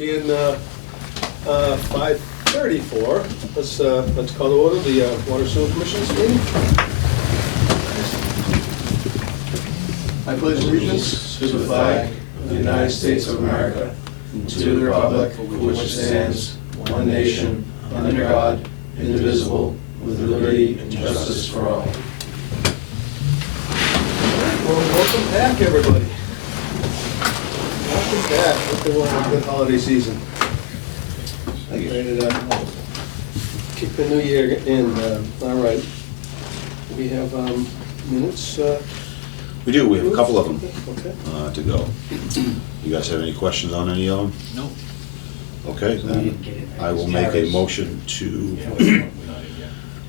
being 5:34, let's call to order the Water Sewer Commission's meeting. I pledge allegiance to the flag of the United States of America, and to the republic for which it stands, one nation, under God, indivisible, with liberty and justice for all. Well, welcome back, everybody. Welcome back. Hope everyone had a good holiday season. Thank you. Ready to kick the new year in. All right. We have minutes. We do, we have a couple of them Okay. to go. You guys have any questions on any of them? No. Okay, then I will make a motion to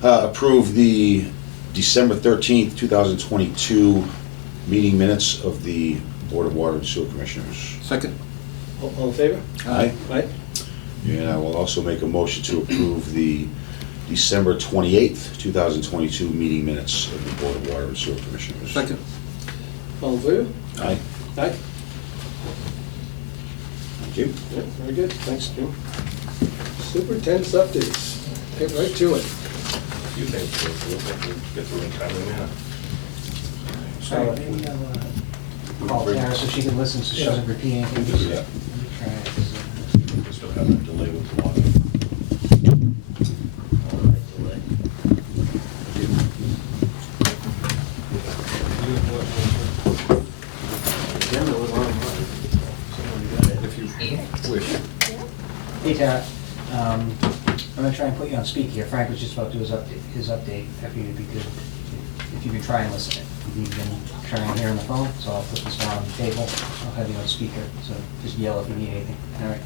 Yeah. approve the December 13th, 2022 meeting minutes of the Board of Water and Sewer Commissioners. Second. All in favor? Aye. Aye. And I will also make a motion to approve the December 28th, 2022 meeting minutes of the Board of Water and Sewer Commissioners. Second. All in favor? Aye. Aye. Thank you. Yeah, very good. Thanks, Jim. Superintendent's updates. Get right to it. Few things to get through in timely manner. Maybe I'll call Tara so she can listen, so she doesn't repeat anything. Do that. Let me try it. We still have a delay with the water. If you wish. Hey Tara, I'm gonna try and put you on speak here. Frank was just about to do his update. I figured it'd be good if you could try and listen. If you can try and hear on the phone, so I'll put this down on the table. I'll have you on speaker, so just yell if you need anything. All right.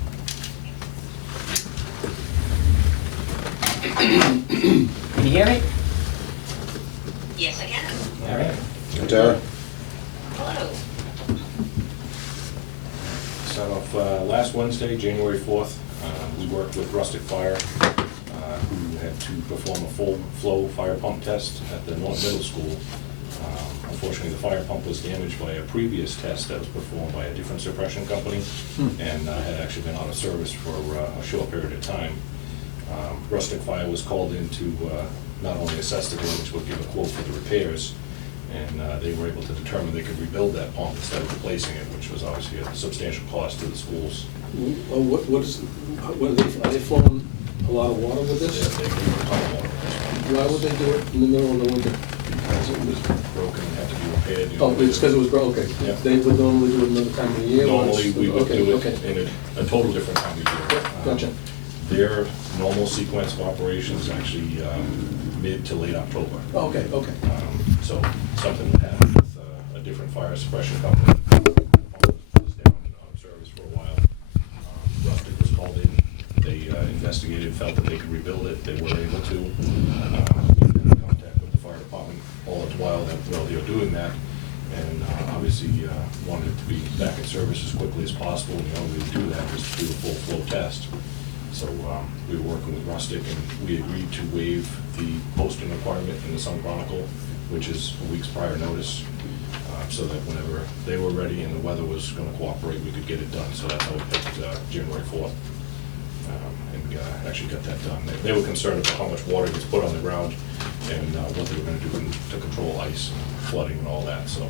Can you hear me? Yes, I can. All right. Hi, Tara. Hello. Start off, last Wednesday, January 4th, we worked with Rustic Fire, who had to perform a full flow fire pump test at the North Middle School. Unfortunately, the fire pump was damaged by a previous test that was performed by a different suppression company and had actually been out of service for a short period of time. Rustic Fire was called in to not only assess the damage, but give a quote for the repairs. And they were able to determine they could rebuild that pump instead of replacing it, which was obviously a substantial cost to the schools. Well, are they flowing a lot of water with They this? gave a ton of water for this one. Why would they do it in the middle of the winter? Because it was broken and had to be repaired. you know. Oh, it's because it was broken, okay. Yeah. They would normally do it another time of the year? when it's- Normally, we would okay, do okay. it in a total different time of year. Gotcha. Their normal sequence of operations actually mid to late October. Oh, okay, okay. So something that happened with a different fire suppression company. Was down out of service for a while. Rustic was called in. They investigated, felt that they could rebuild it. They were able to. We were in contact with the fire department all the while they were doing that. And obviously wanted it to be back in service as quickly as possible. And the only way to do that was to do a full flow test. So we were working with Rustic, and we agreed to waive the posting requirement in the Sun Chronicle, which is a week's prior notice, so that whenever they were ready and the weather was going to cooperate, we could get it done. So that's how we picked January 4th, and actually got that done. They were concerned about how much water gets put on the ground and what they were going to do to control ice and flooding and all that. So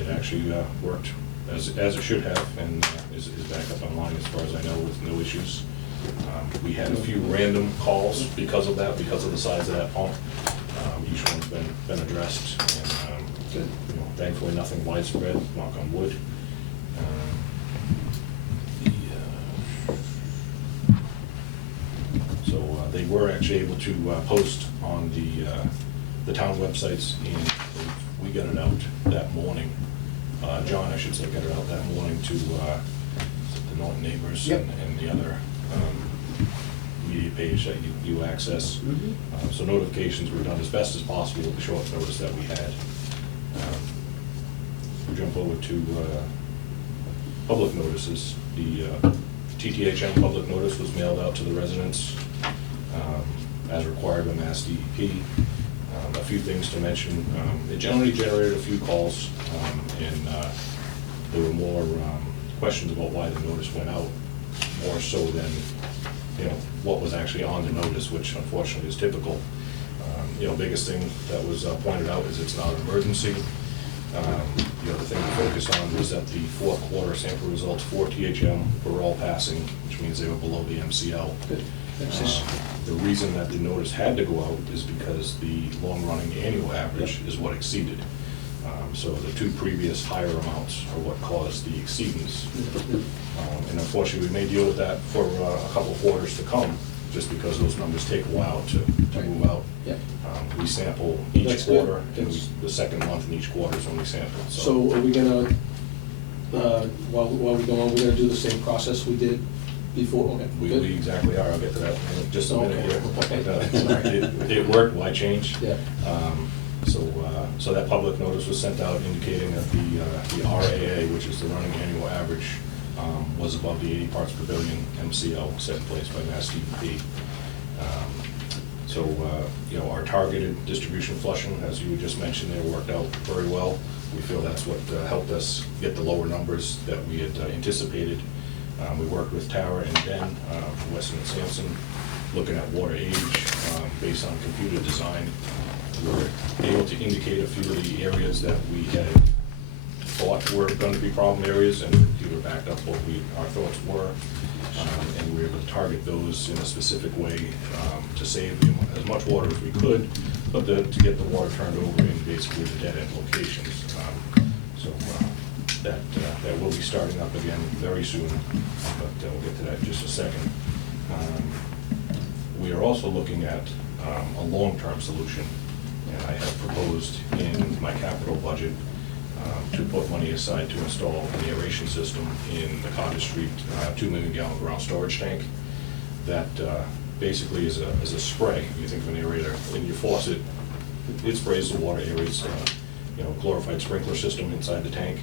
it actually worked as it should have, and is back up online as far as I know with no issues. We had a few random calls because of that, because of the size of that pump. Each one's been addressed, and Good. you know, thankfully nothing widespread, knock on wood. So they were actually able to post on the town websites, and we got it out that morning. John, I should say, got it out that morning to the Norton Neighbors Yep. and the other media page that you access. So notifications were done as best as possible with the short notice that we had. We jump over to public notices. The TTHM public notice was mailed out to the residents as required by Mass DEP. A few things to mention. It generally generated a few calls, and there were more questions about why the notice went out, more so than, what was actually on the notice, which unfortunately is typical. Biggest thing that was pointed out is it's not an emergency. The other thing to focus on was that the fourth quarter sample results for THM were all passing, which means they were below the MCL. Good. The reason that the notice had to go out is because the long-running annual average is what exceeded. So the two previous higher amounts are what caused the exceedance. And unfortunately, we may deal with that for a couple of quarters to come, just because those numbers take a while to move out. Yeah. We sample each That's good. quarter, and the second month in each quarter is when we sample. So are we gonna, while we're going on, we're gonna do the same process we did before? Okay, We good. exactly are, I'll get to that in just a minute here. Okay. It worked, why change? Yeah. So that public notice was sent out indicating that the RAA, which is the running annual average, was above the 80 parts per billion MCL set in place by Mass DEP. Our targeted distribution flushing, as you just mentioned, they worked out very well. We feel that's what helped us get the lower numbers that we had anticipated. We worked with Tara and Ben from Weston and Sampson, looking at water age based on computer design. We were able to indicate a few of the areas that we had thought were going to be problem areas, and the computer backed up what our thoughts were. And we were able to target those in a specific way to save as much water as we could, but to get the water turned over in basically the dead-end locations. That will be starting up again very soon, but we'll get to that in just a second. We are also looking at a long-term solution, and I have proposed in my capital budget to put money aside to install an aeration system in the Cottage Street 2 million gallon ground storage tank that basically is a spray. You think of an aerator in your faucet, it sprays the water, aerates glorified sprinkler system inside the tank.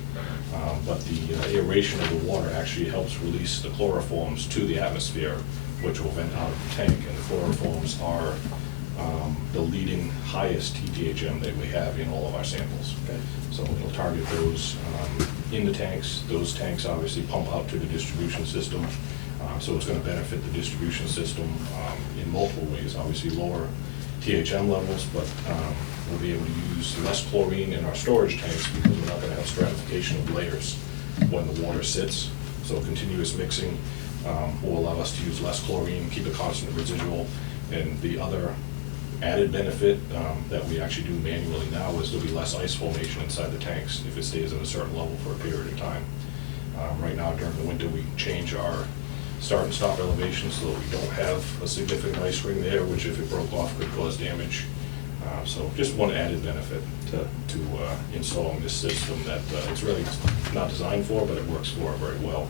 But the aeration of the water actually helps release the chloroforms to the atmosphere, which will vent out of the tank. And the chloroforms are the leading highest TTHM that we have in all of our samples. Okay. So it'll target those in the tanks. Those tanks obviously pump out to the distribution system. So it's going to benefit the distribution system in multiple ways. Obviously lower THM levels, but we'll be able to use less chlorine in our storage tanks because we're not going to have stratification of layers when the water sits. So continuous mixing will allow us to use less chlorine, keep a constant residual. And the other added benefit that we actually do manually now is there'll be less ice formation inside the tanks if it stays at a certain level for a period of time. Right now during the winter we change our start and stop elevation so that we don't have a significant ice ring there, which if it broke off could cause damage. So just one added benefit to installing this system that it's really not designed for, but it works for very well.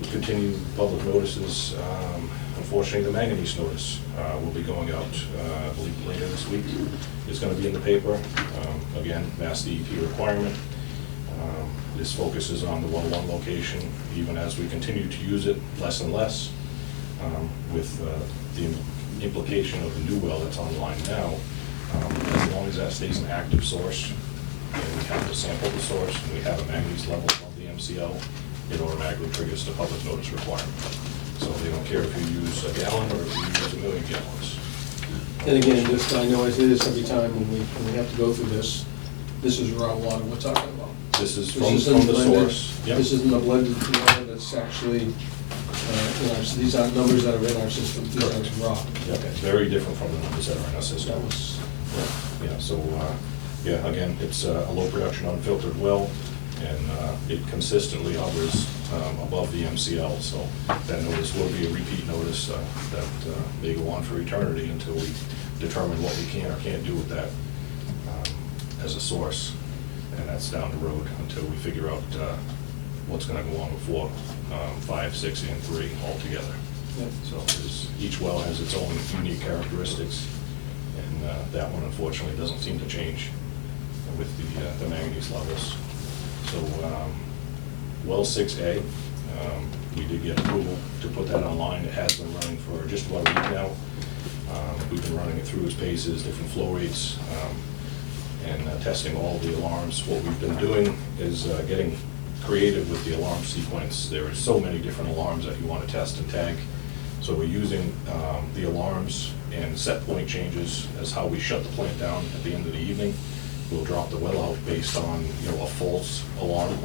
We continue public notices. Unfortunately, the manganese notice will be going out, I believe, later this week. It's going to be in the paper. Again, Mass DEP requirement. This focuses on the 101 location, even as we continue to use it less and less, with the implication of the new well that's online now. As long as that stays an active source, and we have to sample the source, and we have a manganese level of the MCL, it automatically triggers the public notice requirement. So they don't care if you use a gallon or if you use 1 million gallons. And again, just, I know I say this every time when we have to go through this is raw water we're talking about. This is This from isn't the blended. source. Yep. This isn't a blended water that's actually, these aren't numbers that are in our system, these are raw. Yep, very different from the numbers that are in our That system. was, Yeah, so, again, it's a low production unfiltered well, and it consistently hovers above the MCL, so that notice will be a repeat notice that may go on for eternity until we determine what we can or can't do with that as a source, and that's down the road until we figure out what's gonna go on with 4, 5, 6, and 3 altogether. Yep. So each well has its own unique characteristics, and that one unfortunately doesn't seem to change with the manganese levels. So well 6A, we did get approval to put that online. It has been running for just about a week now. We've been running it through its paces, different flow rates, and testing all the alarms. What we've been doing is getting creative with the alarm sequence. There are so many different alarms that you want to test and tag. So we're using the alarms and set point changes as how we shut the plant down at the end of the evening. We'll drop the well out based on, a false alarm.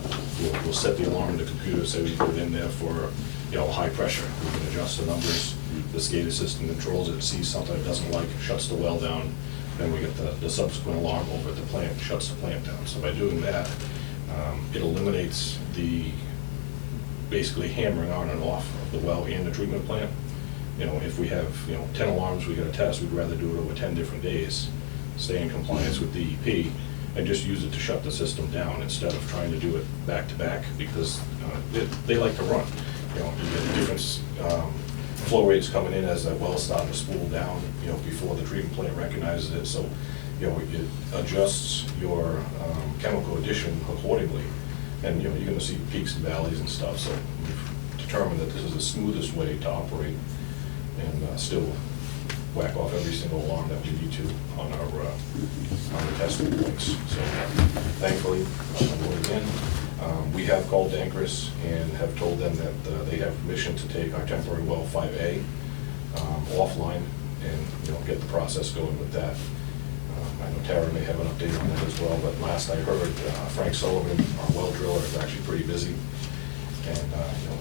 We'll set the alarm in the computer, say we put it in there for, high pressure. We can adjust the numbers. The SCADA system controls it, sees something it doesn't like, shuts the well down. Then we get the subsequent alarm over at the plant, shuts the plant down. So by doing that, it eliminates the basically hammering on and off of the well and the treatment plant. If we have, 10 alarms we gotta test, we'd rather do it over 10 different days, stay in compliance with DEP, and just use it to shut the system down instead of trying to do it back to back, because they like to run. You get different flow rates coming in as that well's starting to spool down, before the treatment plant recognizes it. So, it adjusts your chemical addition accordingly. And, you're gonna see peaks and valleys and stuff. So we've determined that this is the smoothest way to operate and still whack off every single alarm that we need to on the testing points. So thankfully, again, we have called Dankers and have told them that they have permission to take our temporary well 5A offline and get the process going with that. I know Tara may have an update on that as well, but last I heard, Frank Sullivan, our well driller, is actually pretty busy. And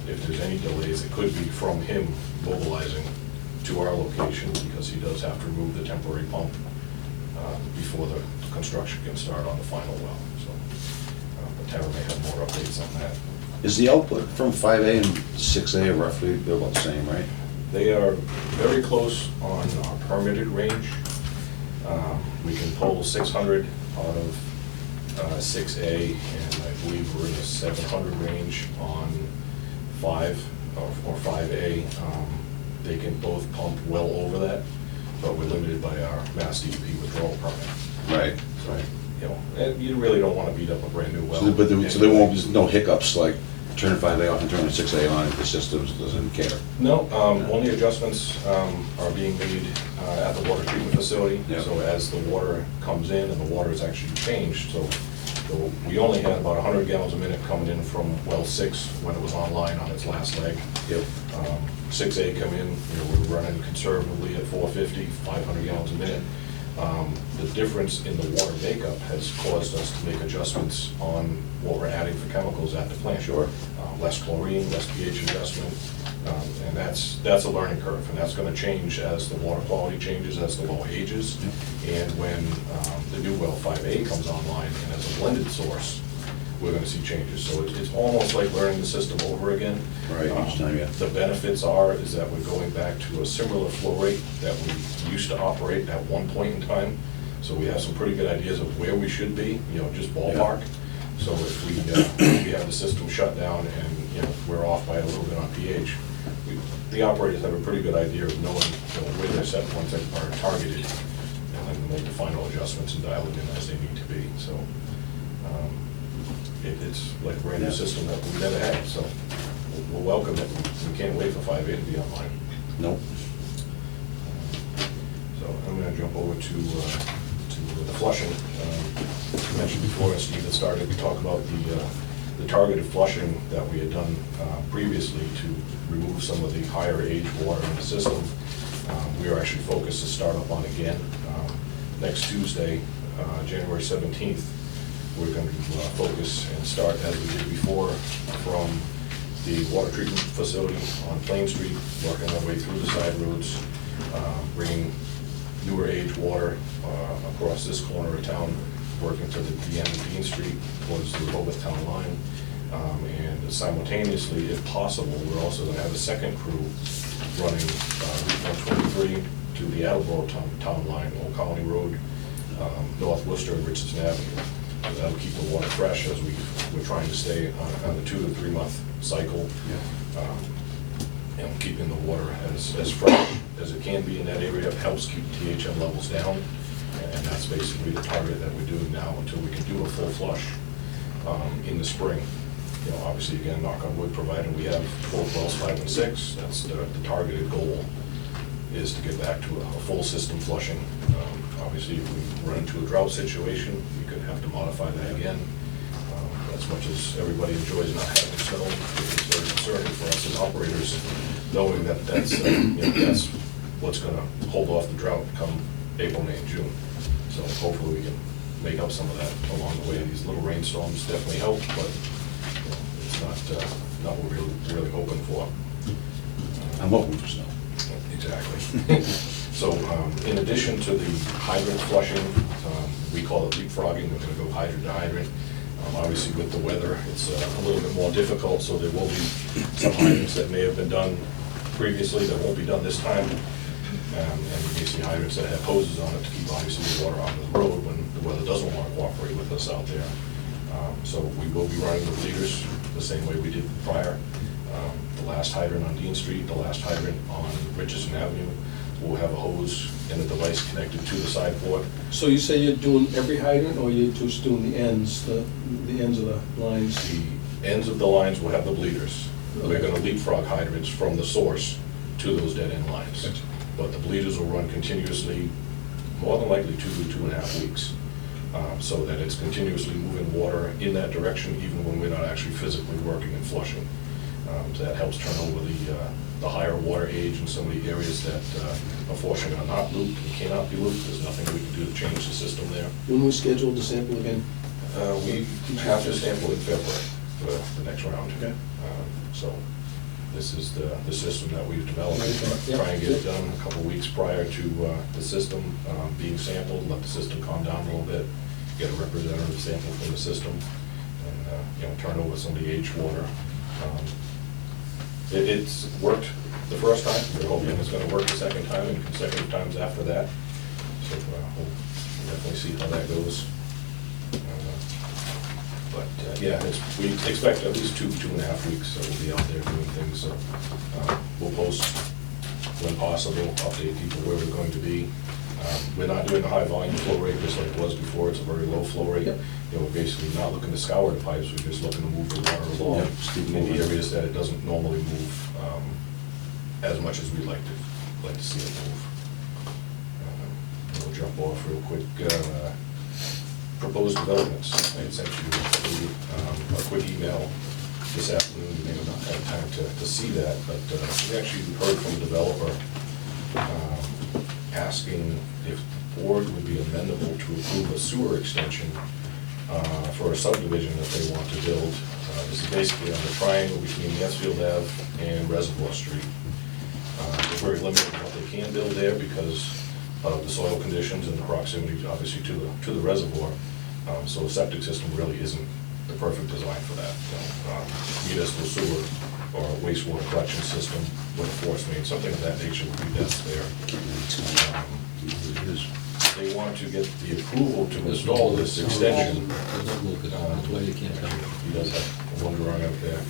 if there's any delays, it could be from him mobilizing to our location, because he does have to remove the temporary pump before the construction can start on the final well. So, but Tara may have more updates on that. Is the output from 5A and 6A roughly, they're about the same, right? They are very close on our permitted range. We can pull 600 out of 6A, and I believe we're in the 700 range on 5 or 5A. They can both pump well over that, but we're limited by our Mass DEP withdrawal permit. Right. So, and you really don't want to beat up a brand new well. So there won't, there's no hiccups like turning 5A off and turning 6A on if the system doesn't care? No, only adjustments are being made at the water treatment facility. Yeah. So as the water comes in and the water is actually changed, so we only had about 100 gallons a minute coming in from well 6 when it was online on its last leg. Yep. 6A come in, we're running conservatively at 450, 500 gallons a minute. The difference in the water makeup has caused us to make adjustments on what we're adding for chemicals at the plant. Sure. Less chlorine, less pH adjustment, and that's a learning curve, and that's gonna change as the water quality changes, as the well ages, and when the new well 5A comes online, and as a blended source, we're gonna see changes. So it's almost like learning the system over again. Right, each time, yeah. The benefits is that we're going back to a similar flow rate that we used to operate at one point in time. So we have some pretty good ideas of where we should be, just ballpark. So if we have the system shut down and, we're off by a little bit on pH, the operators have a pretty good idea of knowing, where their set points are targeted, and then make the final adjustments and dial it in as they need to be. So it's like a brand new system that we've never had, so we'll welcome it. We can't wait for 5A to be online. Nope. So I'm gonna jump over to the flushing. I mentioned before, as Steve had started, we talked about the targeted flushing that we had done previously to remove some of the higher age water in the system. We are actually focused to start up on again. Next Tuesday, January 17th, we're going to focus and start as we did before from the water treatment facility on Plain Street, working our way through the side roads, bringing newer age water across this corner of town, working to the end of Dean Street towards the Rehoboth Town line. And simultaneously, if possible, we're also going to have a second crew running Route 123 to the Attleboro Town line, Old Colony Road, North Worcester, and Richardson Avenue. So that'll keep the water fresh as we're trying to stay on the 2 to 3 month cycle. Keeping the water as fresh as it can be in that area helps keep the THM levels down. And that's basically the target that we're doing now until we can do a full flush in the spring. Obviously, again, knock on wood, provided we have both wells 5 and 6, that's the targeted goal, is to get back to a full system flushing. Obviously, if we run into a drought situation, we could have to modify that again. As much as everybody enjoys not having snow, it's very concerning for us as operators, knowing that that's, that's what's gonna hold off the drought come April, May, and June. So hopefully we can make up some of that along the way. These little rainstorms definitely help, but it's not what we're really hoping for. I'm hoping for snow. Exactly. So in addition to the hydrant flushing, we call it leapfrogging, we're gonna go hydrant to hydrant. Obviously with the weather, it's a little bit more difficult, so there will be some hydrants that may have been done previously that won't be done this time. And basically hydrants that have hoses on it to keep obviously the water off the road when the weather doesn't want to cooperate with us out there. So we will be running the bleeders the same way we did prior. The last hydrant on Dean Street, the last hydrant on Richardson Avenue will have a hose and a device connected to the side port. So you say you're doing every hydrant, or you're just doing the ends of the lines? The ends of the lines will have the bleeders. We're gonna leapfrog hydrants from the source to those dead end lines. Gotcha. But the bleeders will run continuously, more than likely 2 to 2.5 weeks. So that it's continuously moving water in that direction, even when we're not actually physically working and flushing. So that helps turn over the higher water age in some of the areas that unfortunately are not looped and cannot be looped. There's nothing we can do to change the system there. When we scheduled to sample again? We have to sample in February for the next round. Okay. So this is the system that we've developed. Right. Try and get it done a couple weeks prior to the system being sampled, let the system calm down a little bit, get a representative sample from the system, and turn over some of the aged water. It's worked the first time. We're hoping it's going to work the second time and consecutive times after that. So we'll definitely see how that goes. But yeah, we expect at least 2.5 weeks that we'll be out there doing things. So we'll post when possible, update people where we're going to be. We're not doing a high volume flow rate just like it was before. It's a very low flow rate. Yep. We're basically not looking to scour the pipes. We're just looking to move the water along Yep. in the areas that it doesn't normally move as much as we'd like to see it move. We'll jump off real quick. Proposed developments. I had sent you a quick email this afternoon. You may have not had time to see that, but we actually heard from a developer asking if the board would be amenable to approve a sewer extension for a subdivision that they want to build. This is basically on the triangle between Mansfield Ave and Reservoir Street. They're very limited in what they can build there because of the soil conditions and the proximity, obviously, to the reservoir. So a septic system really isn't the perfect design for that. Municipal sewer or a wastewater collection system with a force main, something of that nature would be best there. They want to get the approval to install this extension. He does have one drawing up there.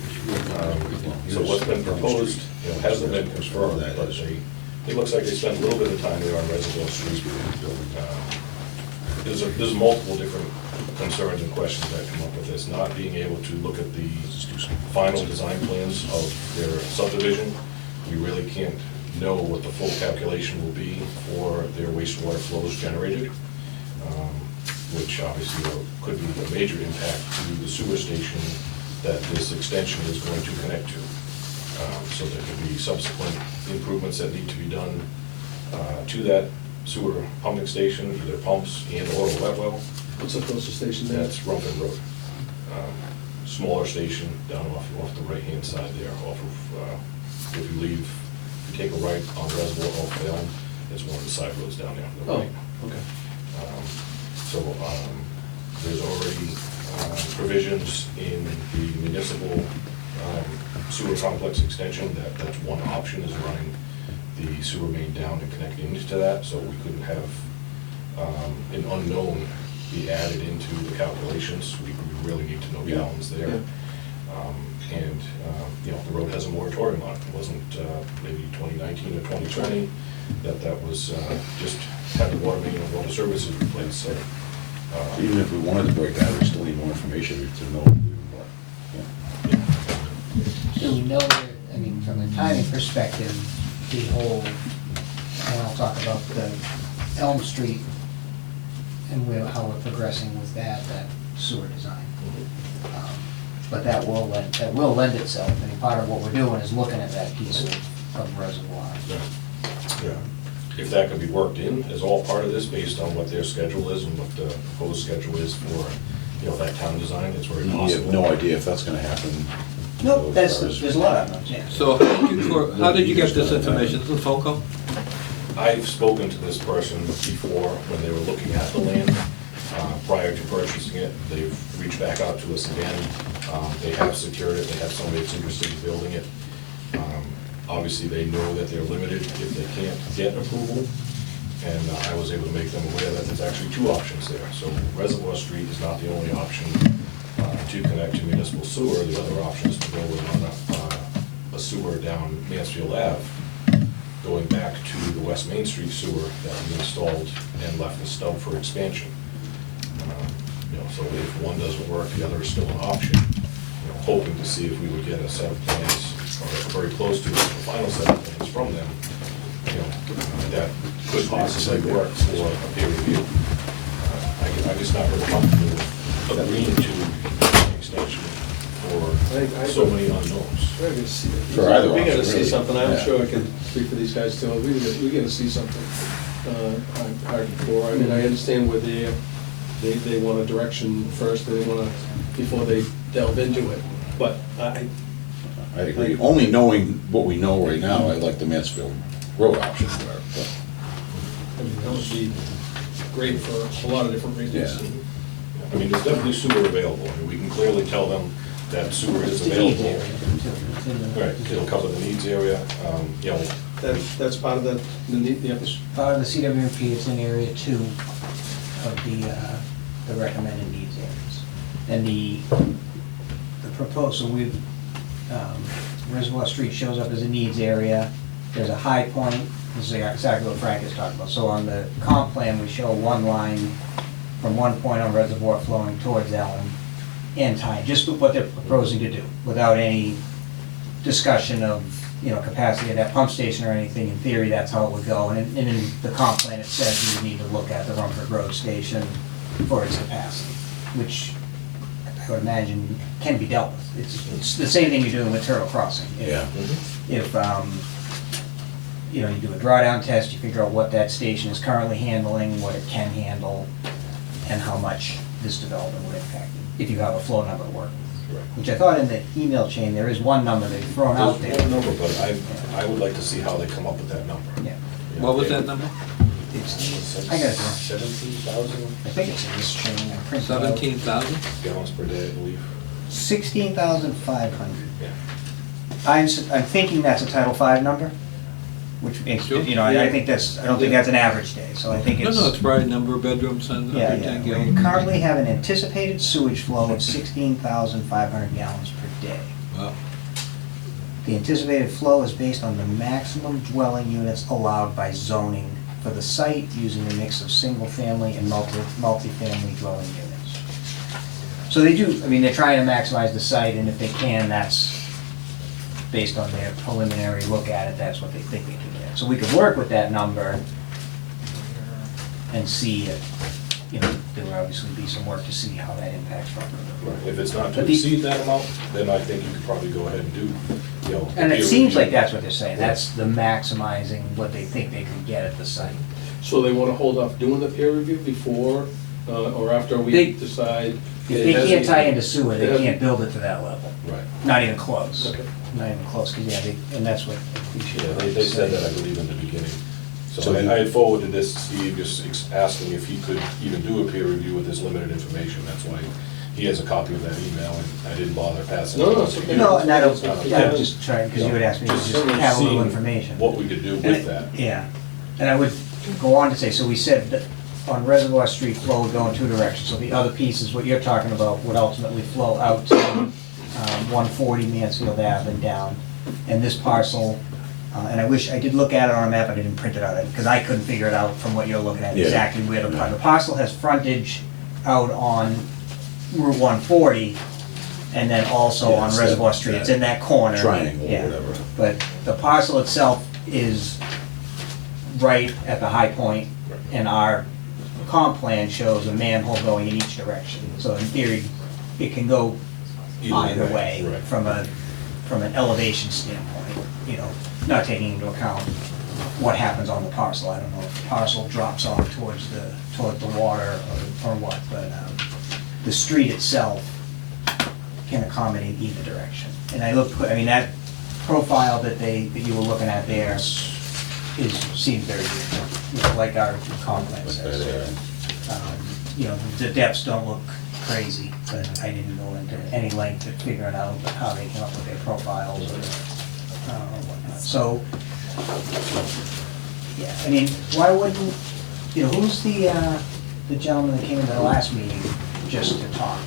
So what's been proposed, hasn't been confirmed, but it looks like they spent a little bit of time there on Reservoir Street. There's multiple different concerns and questions that come up with this, not being able to look at the final design plans of their subdivision. We really can't know what the full calculation will be for their wastewater flows generated, which obviously could be a major impact to the sewer station that this extension is going to connect to. So there could be subsequent improvements that need to be done to that sewer pumping station, either pumps and or a wet well. What's the closest station there? That's Rumpin Road. Smaller station down off the right-hand side there, off of, if you leave, if you take a right on Reservoir off Elm, it's one of the side roads down there. on the Oh, right. okay. So there's already provisions in the municipal sewer complex extension that's one option, is running the sewer main down and connecting into that, so we couldn't have an unknown be added into the calculations. We really need to know gallons there. Yeah. And the road has a moratorium on it. It wasn't maybe 2019 or 2020 that was just had the water main and water services replaced. So Even if we wanted to break that, we still need more information to know what. Do we know that, I mean, from the timing perspective, the whole, and I'll talk about the Elm Street and how we're progressing with that sewer design. But that will lend itself, and part of what we're doing is looking at that piece of reservoir. Yeah. If that can be worked in as all part of this, based on what their schedule is and what the proposed schedule is for, that town design, it's very You possible. have no idea if that's gonna happen. No, there's a lot of them, yeah. So how did you get this information? This is a phone call? I've spoken to this person before when they were looking at the land, prior to purchasing it. They've reached back out to us again. They have secured it, they have somebody that's interested in building it. Obviously, they know that they're limited if they can't get approval, and I was able to make them aware that there's actually two options there. So Reservoir Street is not the only option to connect to municipal sewer. The other option is to go on a sewer down Mansfield Ave, going back to the West Main Street sewer that we installed and left the stub for expansion. So if one doesn't work, the other is still an option. Hoping to see if we would get a set of plans, or very close to a final set of plans from them, that could possibly work for a peer review. I'm just not very comfortable agreeing to an extension for so many unknowns. We're gonna see, For either we gotta option, see really. something, I'm Yeah. sure I can speak for these guys too, we gotta see something, hardcore. I mean, I understand where they want a direction first, they wanna, before they delve into it, but I agree. Only knowing what we know right now, I like the Mansfield Road option better. But I mean, that would be great for a lot of different reasons. Yeah. I mean, there's definitely sewer available. I mean, we can clearly tell them that sewer is It's the needs available. area, too. It's in the- Right, it'll cover the needs area, That's part of the It's part of the CWMP, it's in area 2 of the recommended needs areas. And the proposal, Reservoir Street shows up as a needs area. There's a high point, this is exactly what Frank is talking about. So on the comp plan, we show one line from one point on Reservoir flowing towards Elm and tying, just what they're proposing to do, without any discussion of, capacity of that pump station or anything. In theory, that's how it would go. And in the comp plan, it says you would need to look at the Rumford Road Station for its capacity, which I would imagine can be dealt with. It's the same thing you're doing with Turtle Crossing. yeah, If, you do a drawdown test, you figure out what that station is currently handling, what it can handle, and how much this development would impact it, if you have a flow number to work with. Correct. Which I thought in the email chain, there is one number they've thrown out There's there. one number, but I would like to see how they come up with that number. Yeah, What was that number? I got it there. 17,000 I think it's in this chain, I printed it out. 17,000? gallons per day, I believe. 16,500. Yeah. I'm thinking that's a Title V number, which makes, Sure. I think I don't think that's an average day, so I think No, it's. no, it's probably number of bedrooms and Yeah, everything. yeah. We currently have an anticipated sewage flow of 16,500 gallons per day. Wow. The anticipated flow is based on the maximum dwelling units allowed by zoning for the site, using a mix of single-family and multi-family dwelling units. So they do, they're trying to maximize the site, and if they can, that's based on their preliminary look at it, that's what they think they can get. So we could work with that number and see if, there would obviously be some work to see how that impacts Rumford. If it's not to But the- exceed that amount, then I think you could probably go ahead and do, And it peer seems review. like that's what they're saying, that's the maximizing what they think they can get at the site. So they wanna hold off doing the peer review before, or after we They- decide? If they can't tie into sewer, It they hasn't- can't build it to that level, Right. not even close. Okay. Not even close, because, and that's what we should. Yeah, they said that, I believe, in the beginning. So So you- I had forwarded this to Steve, just asking if he could even do a peer review with this limited information. That's why he has a copy of that email, and I didn't bother passing it No, on it's to okay. you. No, and I don't, Yeah. I'm just trying, because you had asked me to just Just have a little seeing information. What we could do And with it- that. Yeah, and I would go on to say, so we said that on Reservoir Street, flow would go in two directions. So the other piece is what you're talking about, would ultimately flow out to 140 Mansfield Ave and down. And this parcel, and I did look at it on a map, I didn't print it out, because I couldn't figure it out from what you're looking at, Yeah. exactly where the parcel has frontage out on Route 140, and then also Yeah, on it's Reservoir that- Street, it's that in that corner. triangle or Yeah. whatever. But the parcel itself is right at the high point, and our comp plan shows a manhole going in each direction. So in theory, it can go either way Right. from an elevation standpoint, you know, not taking into account what happens on the parcel. I don't know if the parcel drops off toward the water or what, but the street itself can accommodate either direction. And I mean, that profile that you were looking at there seems very good, you know, like our comp plan says. You know, the depths don't look crazy, but I didn't go into any length of figuring out how they came up with their profiles or whatnot. So, yeah, I mean, why wouldn't, you know, who's the gentleman that came into the last meeting just to talk?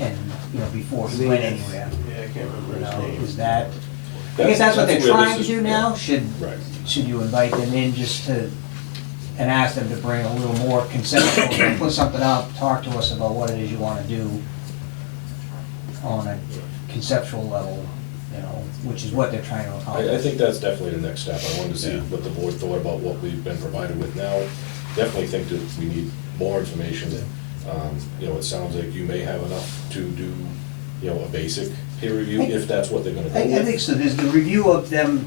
And, you know, before he went anywhere? Yeah, I can't remember You his know, name. is that, I guess that's what they're where this trying to is- do now? Right. Should you invite them in just to, and ask them to bring a little more conceptual, put something out, talk to us about what it is you wanna do on a conceptual level, you know, which is what they're trying to accomplish. I think that's definitely the next step. I wanted to see Yeah. what the board thought about what we've been provided with now. Definitely think that we need more information. You know, it sounds like you may have enough to do, you know, a basic peer review, if that's what they're gonna go I with. think so, there's the review of them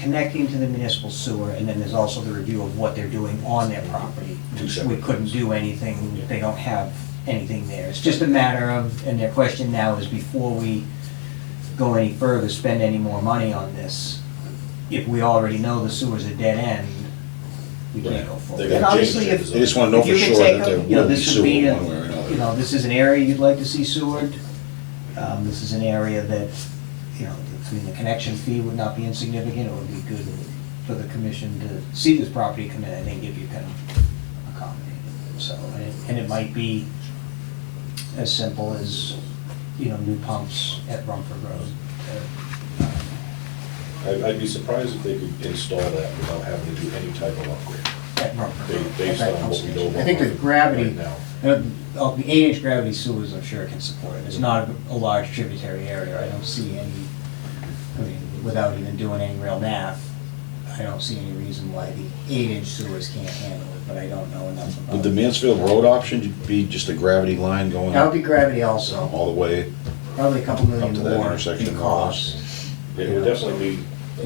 connecting to the municipal sewer, and then there's also the review of what they're doing on their property. Two We separate couldn't do anything, they don't have anything there. It's just a matter of, and their question now is, before we go any further, spend any more money on this, if we already know the sewer's a dead end, we can't go forward. They're And gonna obviously, change if, it. They just wanna know if for you can sure take that there them, you know, will be this would sewer be, one way or another. you know, this is an area you'd like to see sewered. This is an area that, you know, I mean, the connection fee would not be insignificant. It would be good for the commission to see this property come in, I think, if you can accommodate it. So, and it might be as simple as, you know, new pumps at Rumford Road. I'd be surprised if they could install that without having to do any type of upgrade. At Rumford. Based At that on pump what we know station. about I think the Rumford gravity, right now. the 8-inch gravity sewers, I'm sure can support it. It's not a large tributary area. I don't see any, I mean, without even doing any real math, I don't see any reason why the 8-inch sewers can't handle it, but I don't know enough about it. Would the Mansfield Road option be just a gravity line going That would be gravity also, all the way? probably a couple Up million to that more intersection in more or less. cost, It would definitely be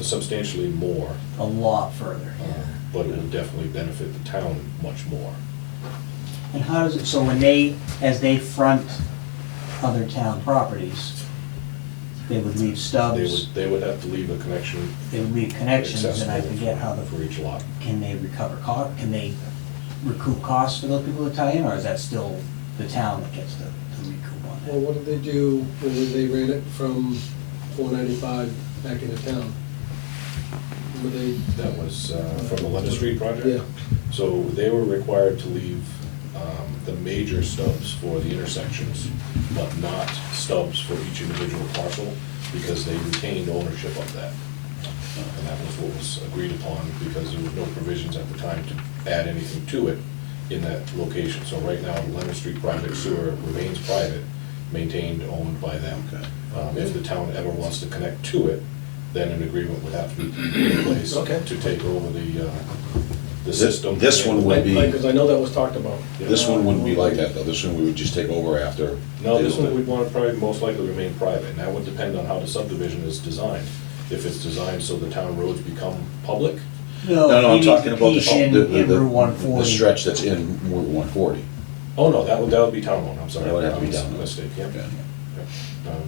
substantially more, a lot further. but it would definitely benefit the town much more. And how does it, so as they front other town properties, they would leave stubs, They would have to leave a connection they would leave connections, and I accessible forget how for each lot. can they recover cost, can they recoup costs for those people to tie in, or is that still the town that gets to recoup on Well, that? what did they do when they ran it from 495 back into town? Were they? That was from the Leonard Street project? Yeah. So they were required to leave the major stubs for the intersections, but not stubs for each individual parcel, because they retained ownership of that. And that was what was agreed upon, because there was no provisions at the time to add anything to it in that location. So right now, the Leonard Street project sewer remains private, maintained, owned by them. If the town ever wants to connect to it, then an agreement would have to be put in place Okay. to take over the system. This one would be- Because I know that was talked about. This one wouldn't be like that, though. This one we would just take over after. No, this one we'd want to probably most likely remain private, and that would depend on how the subdivision is designed. If it's designed so the town roads become public, No, I'm maybe talking about Keishan in Route 140. the stretch that's in Route 140. oh no, that would be town owned, I'm sorry. That would have to be That was town a owned. mistake, yeah. Okay.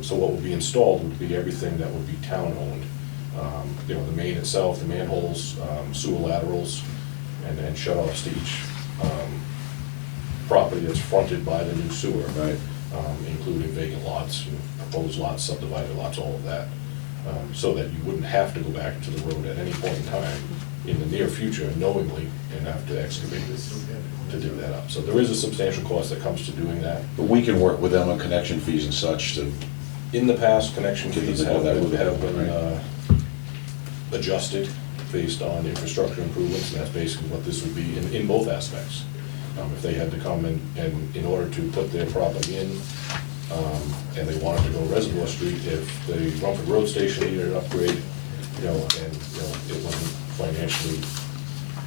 So what would be installed would be everything that would be town owned. You know, the main itself, the manholes, sewer laterals, and shut-offs to each property that's fronted by the new sewer. Right. Including vacant lots, and proposed lots, subdivided lots, all of that. So that you wouldn't have to go back to the road at any point in time in the near future knowingly and have to excavate to dig that up. So there is a substantial cost that comes to doing that. But we can work with them on connection fees and such to, In the past, connection Give them fees the- have that been, would- have been right. adjusted based on infrastructure improvements, and that's basically what this would be in both aspects. If they had to come and in order to put their property in, and they wanted to go Reservoir Street, if the Rumford Road Station needed an upgrade, and it wasn't financially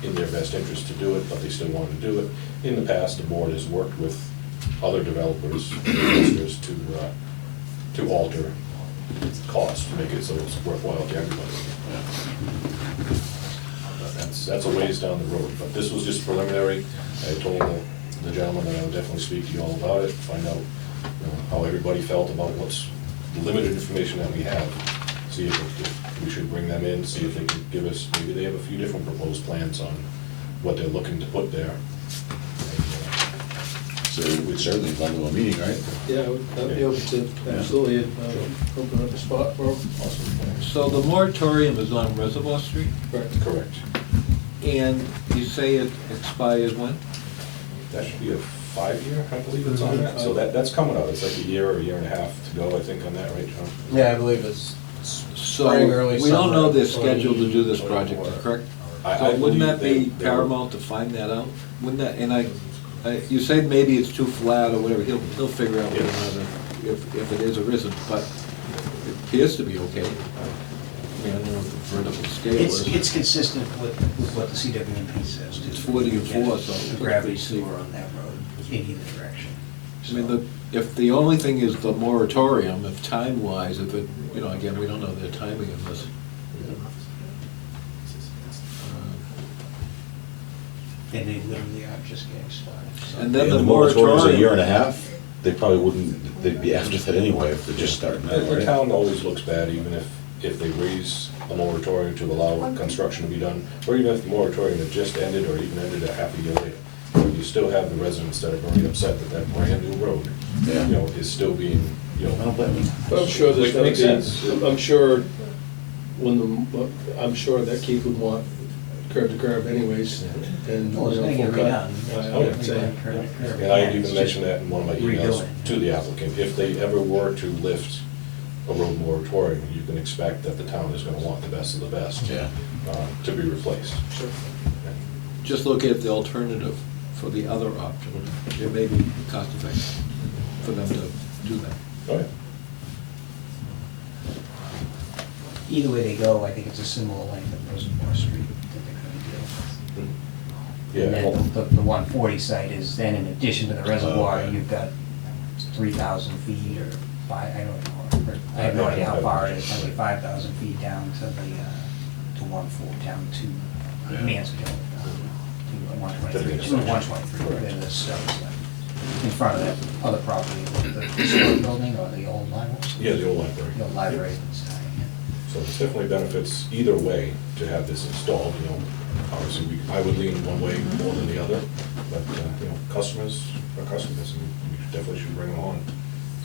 in their best interest to do it, but they still wanted to do it. In the past, the board has worked with other developers, investors to alter costs, to make it so it's worthwhile to everybody. But that's a ways down the road, but this was just preliminary. I told the gentleman that I would definitely speak to you all about it, find out how everybody felt about what's the limited information that we have. See if we should bring them in, see if they can give us, maybe they have a few different proposed plans on what they're looking to put there. So we'd certainly invite them to a meeting, right? Yeah, I'd be open to, absolutely, open up a spot for them. Awesome. So the moratorium is on Reservoir Street, Correct. and you say it expires when? That should be a 5-year, I believe it's on that, so that's coming up, it's like a year or a year and a half to go, I think, on that, right, John? Yeah, I believe it's So, spring, early we don't know summer. their schedule to do this project, correct? I So wouldn't that believe be they were- paramount to find that out? Wouldn't that, and you said maybe it's too flat or whatever, he'll figure out whether or not if it is or isn't, but it appears to be okay. I mean, I don't know what the vertical scale is. It's consistent with what the CWMP says. too. It's 40 and 4, so The it's gravity pretty sewer on that road in either direction. I mean, if the only thing is the moratorium, if time-wise, if it, again, we don't know their timing of this. And they literally are just getting started. so. And then And the the moratorium's a year and a moratorium, half, they probably wouldn't, they'd be after that anyway if they're just starting now, The right? town always looks bad, even if they raise a moratorium to allow construction to be done, or even if the moratorium had just ended, or even ended a half a year later. You still have the residents that are very upset that that brand new road, Yeah. is still being, I don't blame them. But I'm sure there's Which gonna makes be, sense. I'm sure I'm sure that Keith would want curb to curb anyways, and. Well, it's you know, gonna get full cut. redone. I would say. Redone curb to curb. and I Yeah, even it's mentioned just that in one of my emails redoing. to the applicant. If they ever were to lift a road moratorium, you can expect that the town is gonna want the best of the best. Yeah. To be replaced. Sure. just look at the alternative for the other option. It may be cost effective for them to do that. Oh, yeah. Either way they go, I think it's a similar length of Reservoir Street that they're gonna deal with. Yeah, And well, then the 140 site is then in addition to the reservoir, Okay. you've got 3,000 feet or I don't know. I have no idea how far it is, probably 5,000 feet down to to 140, down to Yeah. Mansfield, to To the 123, to intersection. 123, Correct. where the stuff is like, in front of that other property, the historic building or the old library. yeah, the old library. The old library is dying, yeah. So there's definitely benefits either way to have this installed, Obviously, I would lean one way more than the other, but, customers are customers, and we definitely should bring them on.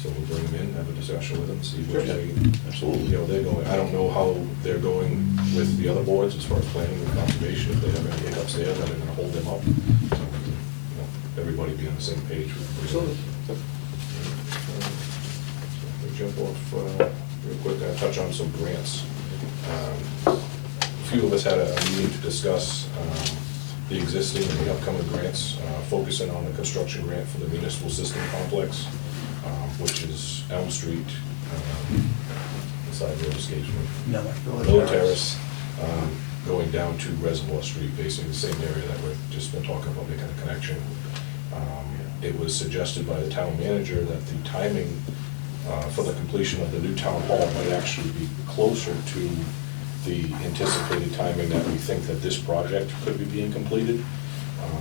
So we'll bring them in, have a discussion with them, see what they, Absolutely. they're going, I don't know how they're going with the other boards as far as planning and conservation, if they have any hiccups there that are gonna hold them up. So, everybody be on the same page. Absolutely. We'll jump off real quick, I'll touch on some grants. A few of us had a meeting to discuss the existing and the upcoming grants, focusing on the construction grant for the municipal system complex, which is Elm Street, side road escapes me. Miller Terrace, going down to Reservoir Street, basically the same area that we've just been talking about, making a connection. It was suggested by the town manager that the timing for the completion of the new town hall might actually be closer to the anticipated timing that we think that this project could be being completed.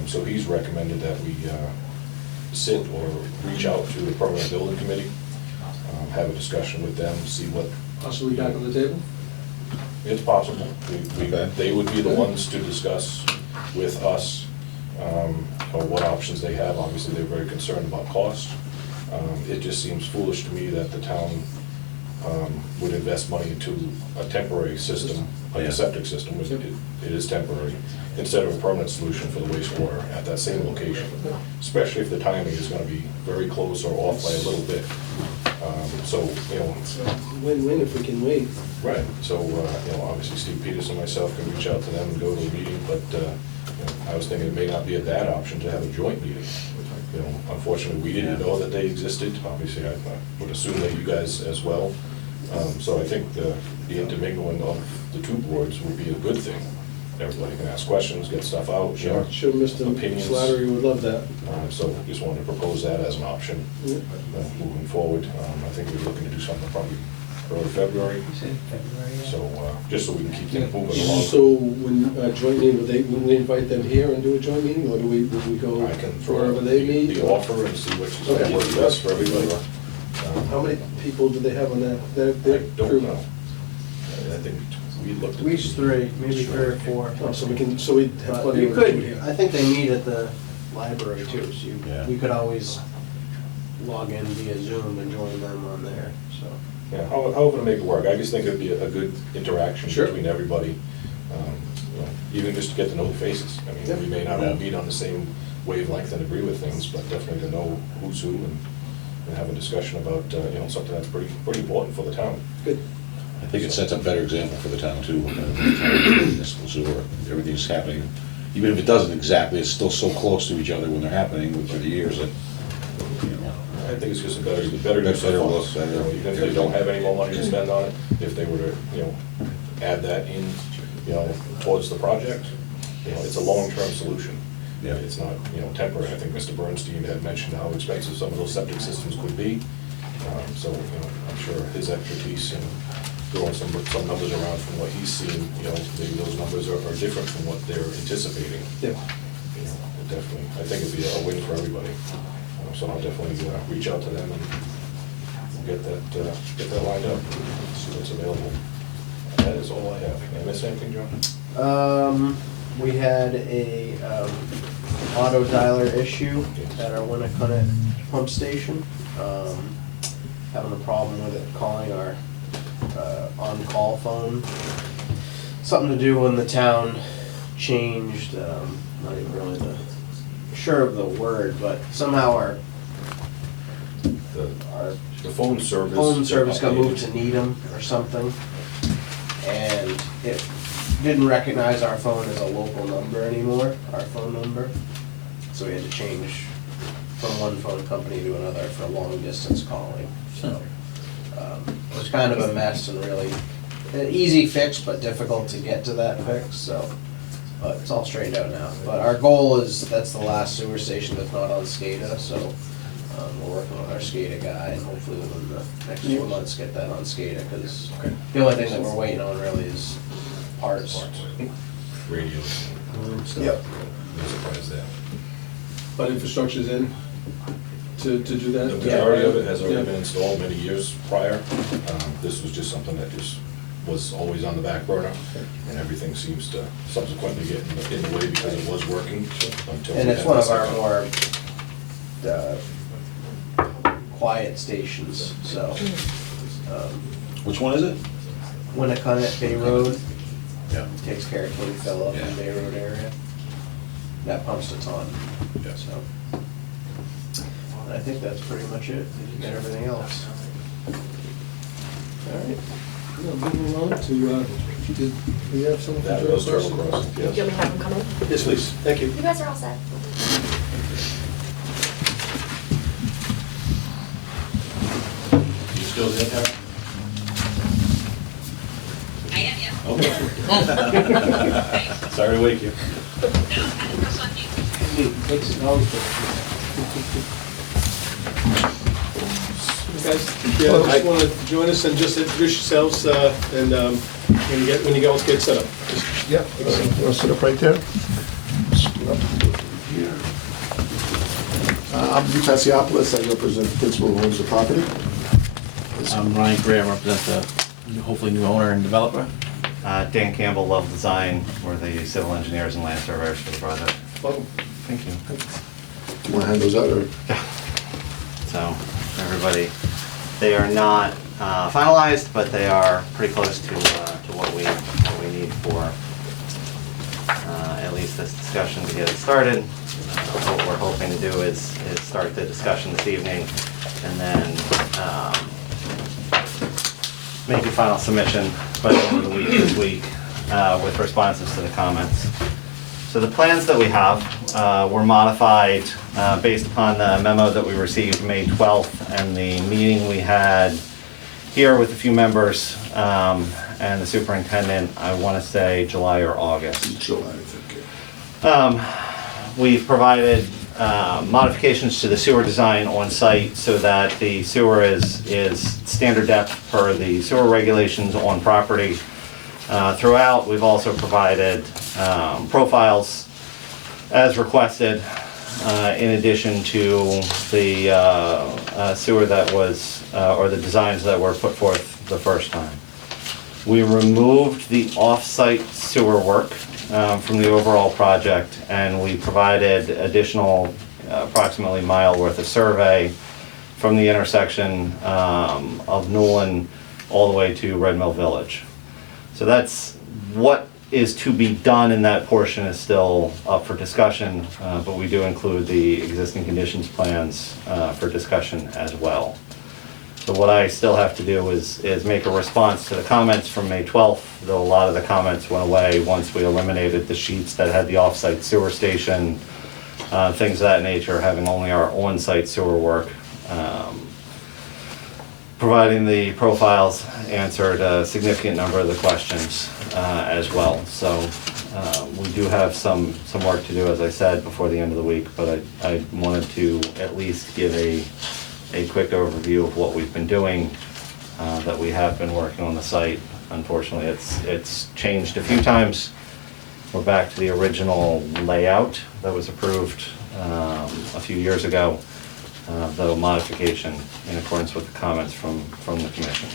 So he's recommended that we sit or reach out to the permanent building committee, have a discussion with them, see what. Possibly back on the table? It's possible. Okay. They would be the ones to discuss with us, or what options they have. Obviously, they're very concerned about cost. It just seems foolish to me that the town would invest money into a temporary system, like Yeah. a septic system, which it is temporary, instead of a permanent solution for the wastewater at that same location, especially if the timing is gonna be very close or off by a little bit. So, Win-win if we can wait. right, so, obviously Steve Peters and myself can reach out to them and go to a meeting, but, I was thinking it may not be a bad option to have a joint meeting. Unfortunately, we didn't know that they existed, obviously, I would assume that you guys as well. So I think the intermingling of the two boards would be a good thing. everybody can ask questions, get stuff out, you know. I'm sure Mr. Opinions. Slattery would love that. So just wanted to propose that as an option Yeah. moving forward. I think we're looking to do something probably early February, You said February, yeah. so just so we can keep things moving along. So when joint meeting, when we invite them here and do a joint meeting, or do we go I can throw wherever they meet? the offer and see which is Okay. gonna work best for everybody. How many people do they have on that? I Their don't crew? know. I think we looked at. At least three, maybe three or four. Oh, so we have But plenty you of could, room here. I think they meet at the library too, so Yeah. we could always log in via Zoom and join them on there, so. Yeah, however to make it work, I just think it'd be a good interaction Sure. between everybody, you know, even just to get to know the faces. I mean, we may not all meet on the same wavelength and agree with things, but definitely to know who's who and have a discussion about, you know, something that's pretty important for the town. Good. I think it sets a better example for the town too, municipal sewer, everything's happening. Even if it doesn't exactly, it's still so close to each other when they're happening over the years that, you know. I think it's just a better use of Better funds. look, better- You know, even if they don't have any more money to spend on it, if they were to, you know, add that in, you know, towards the project, you know, it's a long-term solution. Yeah. It's not, you know, temporary. I think Mr. Bernstein had mentioned how expensive some of those septic systems could be. So, you know, I'm sure his expertise in throwing some numbers around from what he's seen, you know, maybe those numbers are different from what they're anticipating. Yeah. You know, it definitely, I think it'd be a win for everybody. So I'll definitely reach out to them and get that lined up, see what's available. That is all I have. Did I miss anything, John? We had a auto dialer issue at our Winnicott pump station. Having a problem with it calling our on-call phone. Something to do when the town changed, not even really sure of the word, but somehow our The phone service. phone service got moved to Needham or something, and it didn't recognize our phone as a local number anymore, our phone number. So we had to change from one phone company to another for long distance calling, so. It was kind of a mess and really, an easy fix, but difficult to get to that fix, so. But it's all straightened out now. But our goal is, that's the last sewer station that's not on SCADA, so we're working with our SCADA guy, and hopefully within the next few months get that on SCADA, because the only thing that we're waiting on really is parts. Radios. Yep. No surprise there. But infrastructure's in to do that? The majority of it has Yeah. already been installed many years prior. This was just something that just was always on the back burner, and everything seems to subsequently get in the way because it was working until. And we it's had one this of our hiccup. more quiet stations, so. Which one is it? Winnicott Bay Road Yeah. takes care of King Philip Yeah. and Bay Road area. That pumps a ton, Yeah. so. And I think that's pretty much it, you got everything else. All right. Yeah, moving on to, did we have something for That Turtle was Turtle Crossing? Crossing, Do you want me yes. to have them come in? Yes, please, thank you. You guys are all set. You still there, Tara? I am, yeah. Okay. Sorry to wake you. No, I don't press on you. Makes it always Guys, yeah, just want to join us and just introduce yourselves, and when you guys get set up. Just- Yeah, you want to sit up right there? Sit up here. I'm Lou Tasiopoulos, I represent the principal who owns the property. I'm Ryan Gray, I represent the hopefully new owner and developer. Dan Campbell, Love Design, we're the civil engineers and land surveyors for the project. Welcome. Thank you. You want to hand those out, or? So, everybody, they are not finalized, but they are pretty close to what we need for at least this discussion to get it started. What we're hoping to do is start the discussion this evening and then make a final submission by the end of the week this week with responses to the comments. So the plans that we have were modified based upon the memo that we received May 12th and the meeting we had here with a few members and the superintendent, I want to say July or August. July, I think, yeah. We've provided modifications to the sewer design on site so that the sewer is standard depth per the sewer regulations on property. Throughout, we've also provided profiles as requested, in addition to the sewer that was, or the designs that were put forth the first time. We removed the off-site sewer work from the overall project, and we provided additional approximately mile worth of survey from the intersection of Newland all the way to Red Mill Village. So that's what is to be done in that portion is still up for discussion, but we do include the existing conditions plans for discussion as well. So what I still have to do is make a response to the comments from May 12th, though a lot of the comments went away once we eliminated the sheets that had the off-site sewer station, things of that nature, having only our on-site sewer work. Providing the profiles answered a significant number of the questions as well. So we do have some work to do, as I said, before the end of the week, but I wanted to at least give a quick overview of what we've been doing, that we have been working on the site. Unfortunately, it's changed a few times. We're back to the original layout that was approved a few years ago, though modification in accordance with the comments from the commission.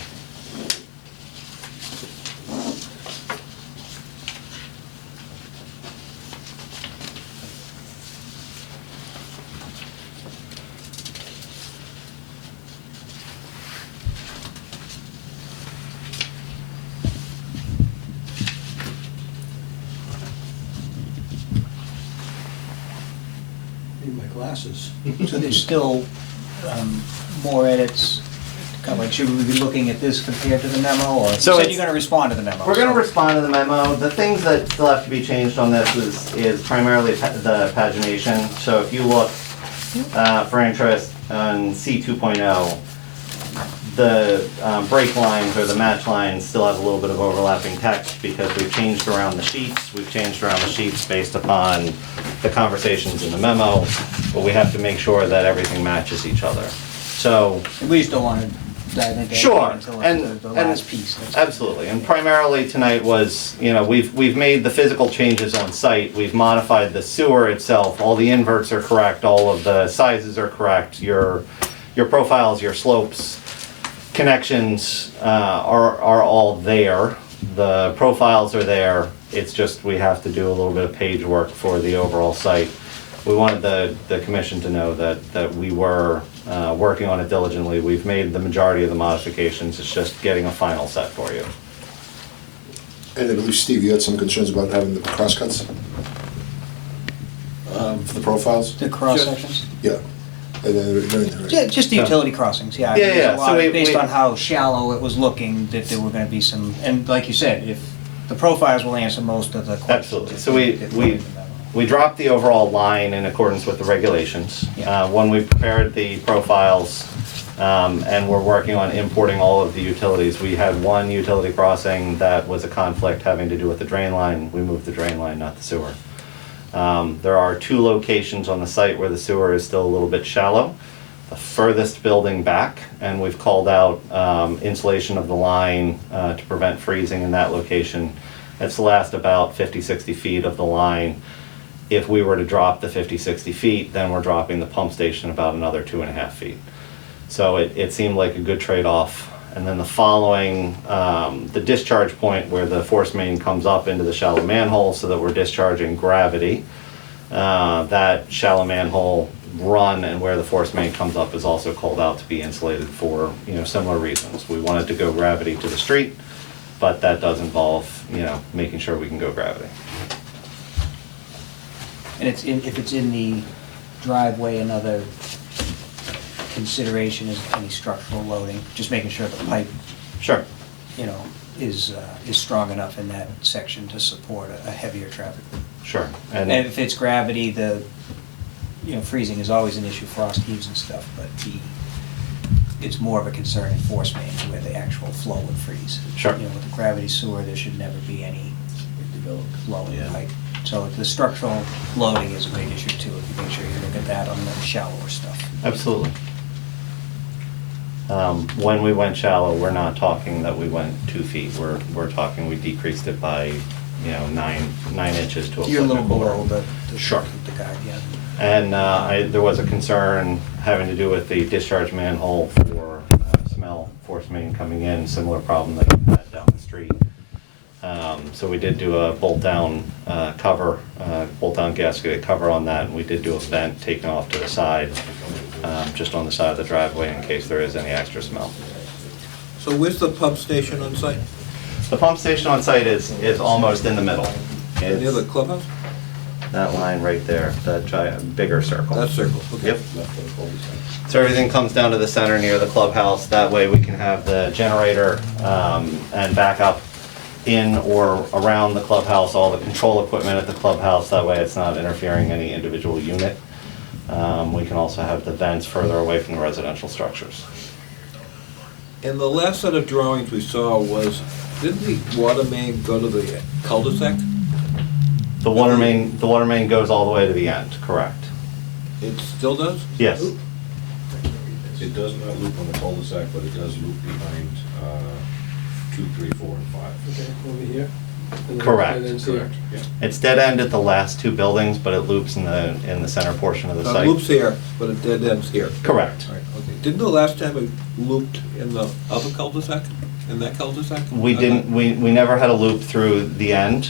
Need my glasses. So there's still more edits, kind of like, should we be looking at this compared to the memo, or? So You said it's- you're gonna respond to the memo. We're gonna so- respond to the memo. The things that still have to be changed on this is primarily the pagination. So if you look, for interest on C 2.0, the break lines or the match lines still have a little bit of overlapping text because we've changed around the sheets. We've changed around the sheets based upon the conversations in the memo, but we have to make sure that everything matches each other. So, We just don't wanna dive into sure, anything until and, it's the and last piece. That's- absolutely, and primarily tonight was, we've made the physical changes on site, we've modified the sewer itself, all the inverts are correct, all of the sizes are correct, your profiles, your slopes, connections are all there, the profiles are there, it's just we have to do a little bit of page work for the overall site. We wanted the commission to know that we were working on it diligently. We've made the majority of the modifications, it's just getting a final set for you. And I believe, Steve, you had some concerns about having the crosscuts for the profiles? The cross sections? Yeah. And then they're in there, right? Just the utility crossings, yeah. Yeah, There's yeah, a so lot, we- based on how shallow it was looking, that there were gonna be some, and like you said, if, the profiles will answer most of the questions. Absolutely. So we- if we- We dropped the overall line in accordance with the regulations. Yeah. When we prepared the profiles, and we're working on importing all of the utilities, we had one utility crossing that was a conflict having to do with the drain line. We moved the drain line, not the sewer. There are two locations on the site where the sewer is still a little bit shallow. The furthest building back, and we've called out insulation of the line to prevent freezing in that location. It's the last about 50, 60 feet of the line. If we were to drop the 50, 60 feet, then we're dropping the pump station about another 2.5 feet. So it seemed like a good trade-off. And then the following, the discharge point where the force main comes up into the shallow manhole so that we're discharging gravity, that shallow manhole run and where the force main comes up is also called out to be insulated for, similar reasons. We wanted to go gravity to the street, but that does involve, making sure we can go gravity. And if it's in the driveway, another consideration is any structural loading, just making sure the pipe, Sure. is strong enough in that section to support a heavier traffic. Sure. And if it's gravity, freezing is always an issue, frost heaves and stuff, but it's more of a concern in force mains where the actual flow would freeze. Sure. You know, with the gravity sewer, there should never be any flow in the Yeah. pipe. So the structural loading is a big issue too, if you make sure you look at that on the shallower stuff. Absolutely. When we went shallow, we're not talking that we went 2 feet. We're talking we decreased it by, 9 inches to a foot. You're a little and quarter. below the Sure. the guide, yeah. And there was a concern having to do with the discharge manhole for smell, force main coming in, similar problem that you had down the street. So we did do a bolt-down cover, bolt-down gasket cover on that, and we did do a vent taken off to the side, just on the side of the driveway in case there is any extra smell. So where's the pump station on site? The pump station on site is almost in the middle. Near the It's clubhouse? that line right there, that giant, bigger circle. That circle, okay. Yep. So everything comes down to the center near the clubhouse. That way we can have the generator and backup in or around the clubhouse, all the control equipment at the clubhouse. That way it's not interfering any individual unit. We can also have the vents further away from the residential structures. And the last set of drawings we saw was, didn't the water main go to the cul-de-sac? The water main goes all the way to the end, correct? It still does? Yes. It does not loop on the cul-de-sac, but it does loop behind 2, 3, 4, and 5. Okay, over here. And then- Correct. and then here. Correct, yeah. It's dead end at the last 2 buildings, but it loops in the center portion of the It site. loops here, but it dead ends here. Correct. Right, okay. Didn't the last time it looped in the other cul-de-sac? In that cul-de-sac? We didn't, we never had a loop through the end.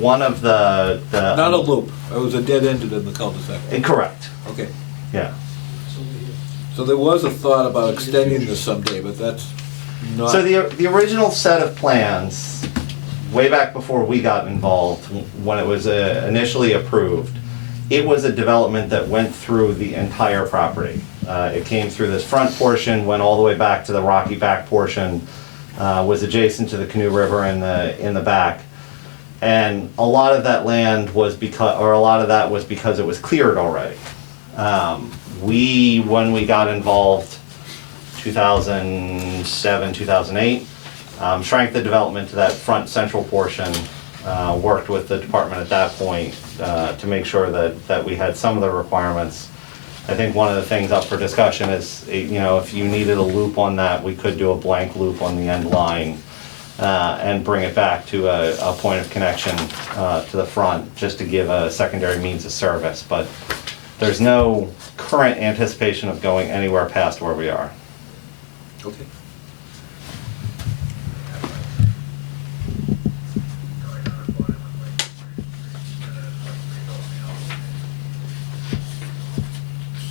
One of the. Not a loop, it was a dead ended in the cul-de-sac. Correct, Okay, yeah. so there was a thought about extending this someday, but that's not. So the original set of plans, way back before we got involved, when it was initially approved, it was a development that went through the entire property. It came through this front portion, went all the way back to the rocky back portion, was adjacent to the Canoe River in the back. And a lot of that land was because it was cleared already. When we got involved, 2007, 2008, shrank the development to that front central portion, worked with the department at that point to make sure that we had some of the requirements. I think one of the things up for discussion is, if you needed a loop on that, we could do a blank loop on the end line and bring it back to a point of connection to the front, just to give a secondary means of service. But there's no current anticipation of going anywhere past where we are. Okay.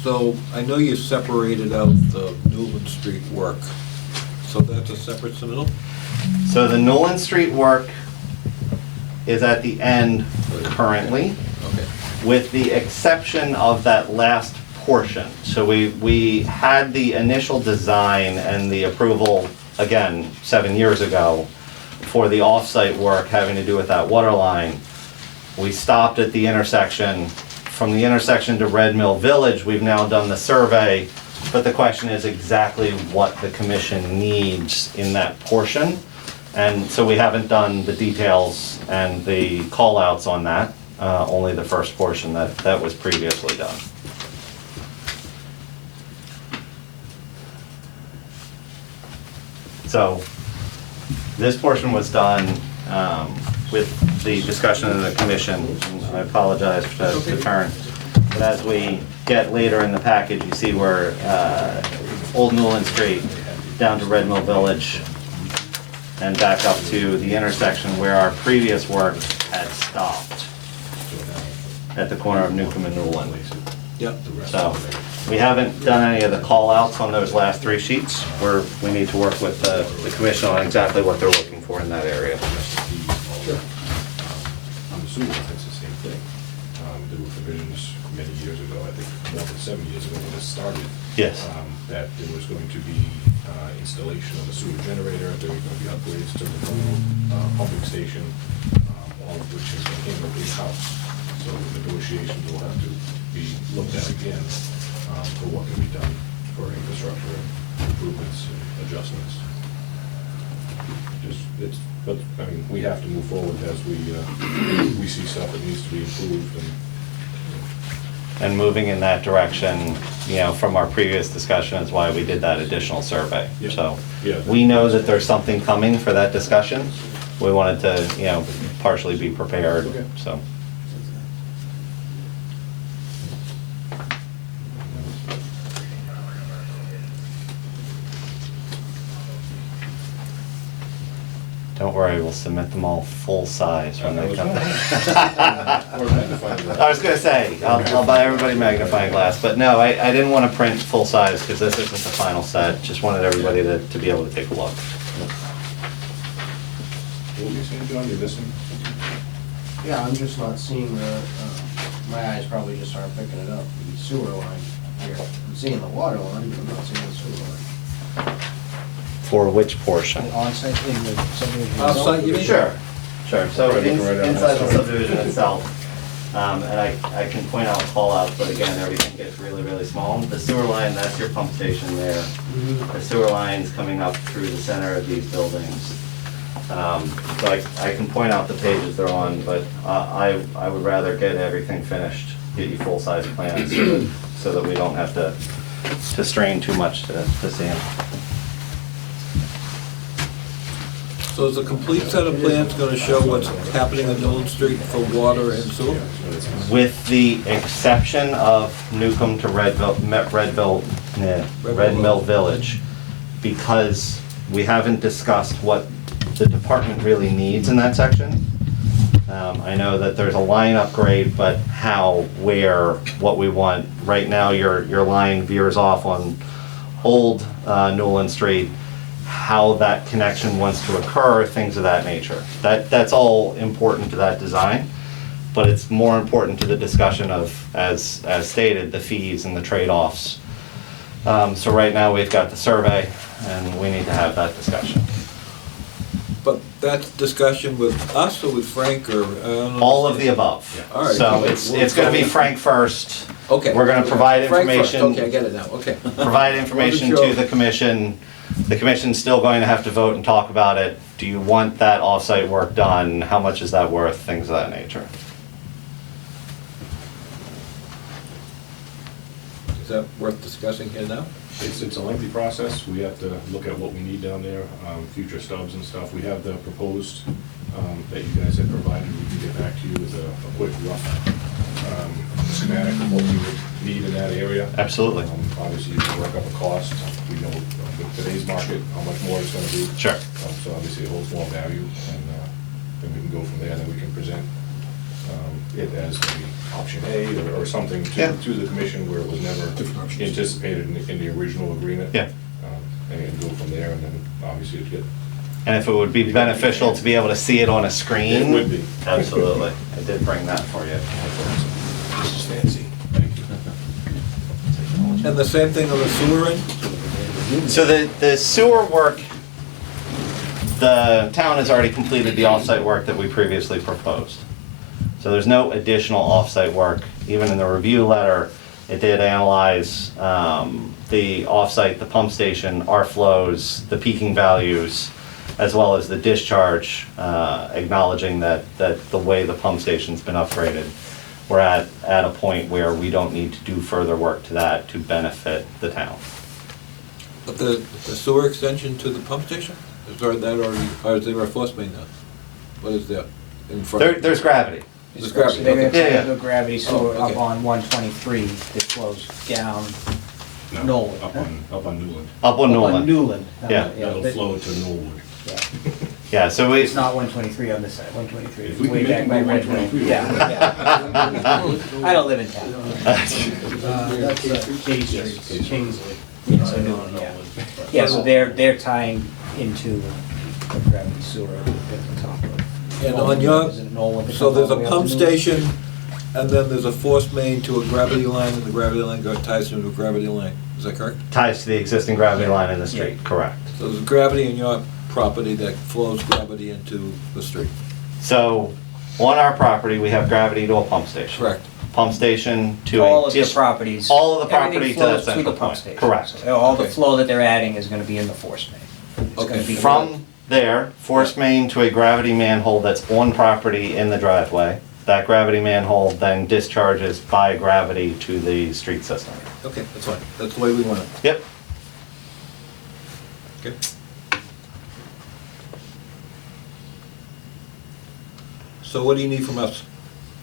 So I know you separated out the Newland Street work, so that's a separate submittal? So the Nolan Street work is at the end currently, Okay. with the exception of that last portion. So we had the initial design and the approval, again, 7 years ago, for the off-site work having to do with that water line. We stopped at the intersection. From the intersection to Red Mill Village, we've now done the survey, but the question is exactly what the commission needs in that portion. And so we haven't done the details and the call-outs on that, only the first portion that was previously done. So this portion was done with the discussion of the commission. I apologize to turn, but as we get later in the package, you see where Old Newland Street down to Red Mill Village and back up to the intersection where our previous work had stopped at the corner of Newcomb and Newland. Yep. So we haven't done any of the call-outs on those last 3 sheets. We need to work with the commission on exactly what they're looking for in that area. I'm assuming it's the same thing. There were provisions many years ago, I think more than 7 years ago when this started. Yes. That there was going to be installation of a sewer generator, there were going to be upgrades to the whole pumping station, all of which has been handled in-house. So the negotiations will have to be looked at again for what can be done for infrastructure improvements and adjustments. But, I mean, we have to move forward as we see stuff that needs to be improved And moving in that direction, from our previous discussion is why we did that additional survey. Yeah. So Yeah. we know that there's something coming for that discussion. We wanted to, partially be prepared, Okay. so. Don't worry, we'll submit them all full size when they come. Or magnifying glass. I was gonna say, I'll buy everybody magnifying glass, but no, I didn't want to print full size because this isn't the final set. Just wanted everybody to be able to take a look. What were you saying, John, you're missing? Yeah, I'm just not seeing my eyes probably just aren't picking it up, the sewer line here. I'm seeing the water line, but I'm not seeing the sewer line. For which portion? On-site in the subdivision. Off-site, you mean? Sure. So Right, looking right at inside that the side. subdivision itself, and I can point out call-outs, but again, everything gets really, really small. The sewer line, that's your pump station there. The sewer line's coming up through the center of these buildings. So I can point out the pages they're on, but I would rather get everything finished, get you full-size plans, so that we don't have to strain too much to see them. So is a complete set of plans gonna show what's happening on Nolan Street for water and sewer? With the exception of Newcomb to Red Mill Village, because we haven't discussed what the department really needs in that section. I know that there's a line upgrade, but how, where, what we want. Right now, your line veers off on Old Newland Street. How that connection wants to occur, things of that nature. That's all important to that design, but it's more important to the discussion of, as stated, the fees and the trade-offs. So right now, we've got the survey, and we need to have that discussion. But that's discussion with us or with Frank or? I don't All of understand. the above. All right. So it's gonna be Frank first. Okay. We're gonna provide Frank first. information. Okay, I get it now, okay. Provide information Wasn't to sure. the commission. The commission's still going to have to vote and talk about it. Do you want that off-site work done? How much is that worth? Things of that nature. Is that worth discussing here now? It's a lengthy process. We have to look at what we need down there, future stubs and stuff. We have the proposed that you guys had provided. We can get back to you with a quick rough schematic of what we would need in that area. Absolutely. Obviously, you can work up a cost. We know with today's market, how much more it's gonna be. Sure. So obviously, it holds more value, and then we can go from there, then we can present it as maybe option A or something Yeah. to the commission where it was never Different options. anticipated in the original agreement. Yeah. And go from there, and then obviously it'd get, And if it would be beneficial to be able to see it on a screen. It would be. Absolutely. I did bring that for you. This is fancy. thank you. And the same thing on the sewer end? So the sewer work, the town has already completed the off-site work that we previously proposed. So there's no additional off-site work. Even in the review letter, it did analyze the off-site, the pump station, our flows, the peaking values, as well as the discharge, acknowledging that the way the pump station's been upgraded, we're at a point where we don't need to do further work to that to benefit the town. But the sewer extension to the pump station? Is there that already, or is there a force main now? What is that in front? There's gravity. There's gravity, They're gonna okay. Yeah, have the gravity sewer Oh, up okay. on 123 that flows down No, Knoll. Up on Newland. Up on Up Newland. Newland. Yeah. That'll but- flow to Knollwood. yeah. Yeah, so we, It's not 123 on this side, 123 If is we way can back make by it Red Wing. 123. Yeah. I don't live in town. That's K Street, Kingsley. Yeah, so Newland, yeah. Yeah, so they're tying into the gravity sewer at the top of. And on your, Is it Knoll that so comes there's all a the way up pump to Newland? station, and then there's a force main to a gravity line, and the gravity line ties into a gravity line. Is that correct? ties to the existing gravity line in the street, correct. So there's gravity in your property that flows gravity into the street. So, on our property, we have gravity to a pump station. Correct. pump station to All of their addi- properties. All of the everything property to that flows central the pump point. station. Correct. So all the Okay. flow that they're adding is gonna be in the force main. It's gonna Okay. be From there, force main to a gravity manhole that's on property in the driveway. That gravity manhole then discharges by gravity to the street system. Okay, that's fine, that's the way we want it. Yep. Okay. So what do you need from us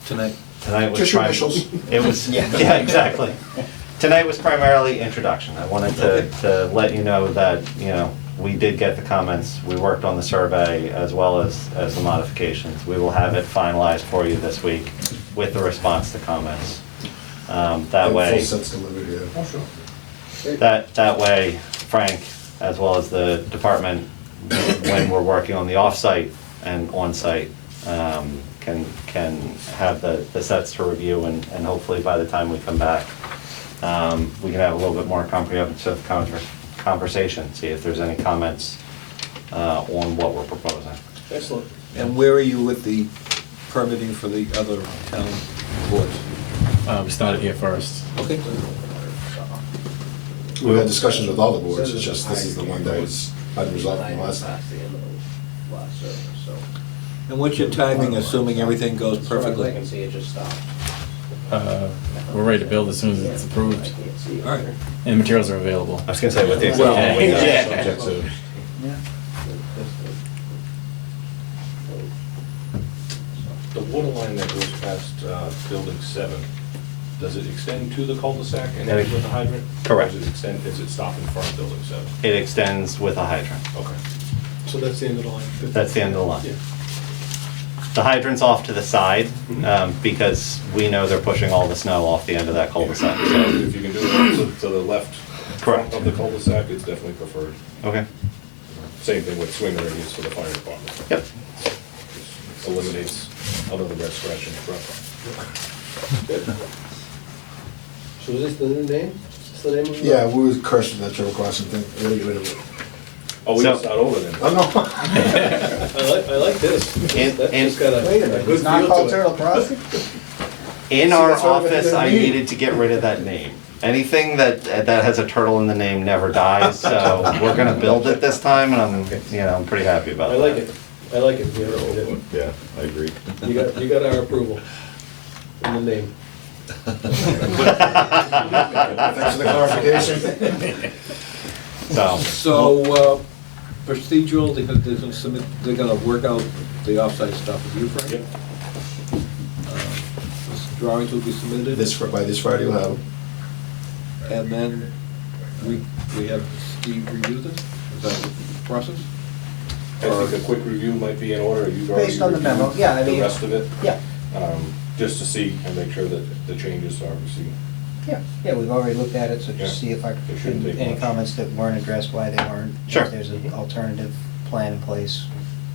tonight? Tonight was Just your prim- initials. It was, yeah, exactly. Tonight was primarily introduction. I wanted to let you know that, you know, we did get the comments. We worked on the survey as well as the modifications. We will have it finalized for you this week with the response to comments. That And way. Full sets delivered, yeah. Oh, sure. That way, Frank, as well as the department, when we're working on the off-site and on-site, can have the sets to review, and hopefully by the time we come back, we can have a little bit more comprehensive conversation, see if there's any comments on what we're proposing. Excellent. And where are you with the permitting for the other town boards? We started here first. Okay. We had discussions with all the boards, it's just this is the one that was unresolved from last time. And what's your timing, assuming everything goes I perfectly? can see it just stopped. We're ready to build as soon as it's approved, All right. and materials are available. I was gonna say with the Well, Subject to- The water line that goes past building 7, does it extend to the cul-de-sac and end with the hydrant? Correct. Or does it stop in front of building 7? It extends with a hydrant. Okay. So that's the end of the line. That's the end of the line. Yeah. The hydrant's off to the side, because we know they're pushing all the snow off the end of that cul-de-sac, So so. if you can do it to the left Correct. of the cul-de-sac, it's definitely preferred. Okay. Same thing with swing radius for the fire department. Yep. Just eliminates another red scratch in the front. So is this the new name? Is this the name of it? Yeah, we was cursed with that triple crossing thing, we gotta get rid of it. Oh, we So- can start over then. Oh, no. I like this. And- That's and- just got a Wait a minute, good it's not feel called to it. Turtle Crossing? In See, our that's what office, it I means. needed to get rid of that name. Anything that has a turtle in the name never dies, so we're gonna build it this time, and I'm pretty happy about I that. like it. I like it. Yeah, I agree. You got our approval. In the name. Thanks for the clarification. So, So, procedural, they're gonna work out the offsite stuff with you, Frank? Yep. This drawings will be submitted? By this Friday, we'll have them. And then we have Steve review this? Is that the process? I think a quick review might be in order. You've already Based on the reviewed memo, yeah, I mean- The rest of it, Yeah, just to see and make sure that the changes are received. yeah, we've already looked at it, so Yeah. just see if I It shouldn't take any much. comments that weren't addressed, why they weren't. Sure. If there's an alternative plan in place,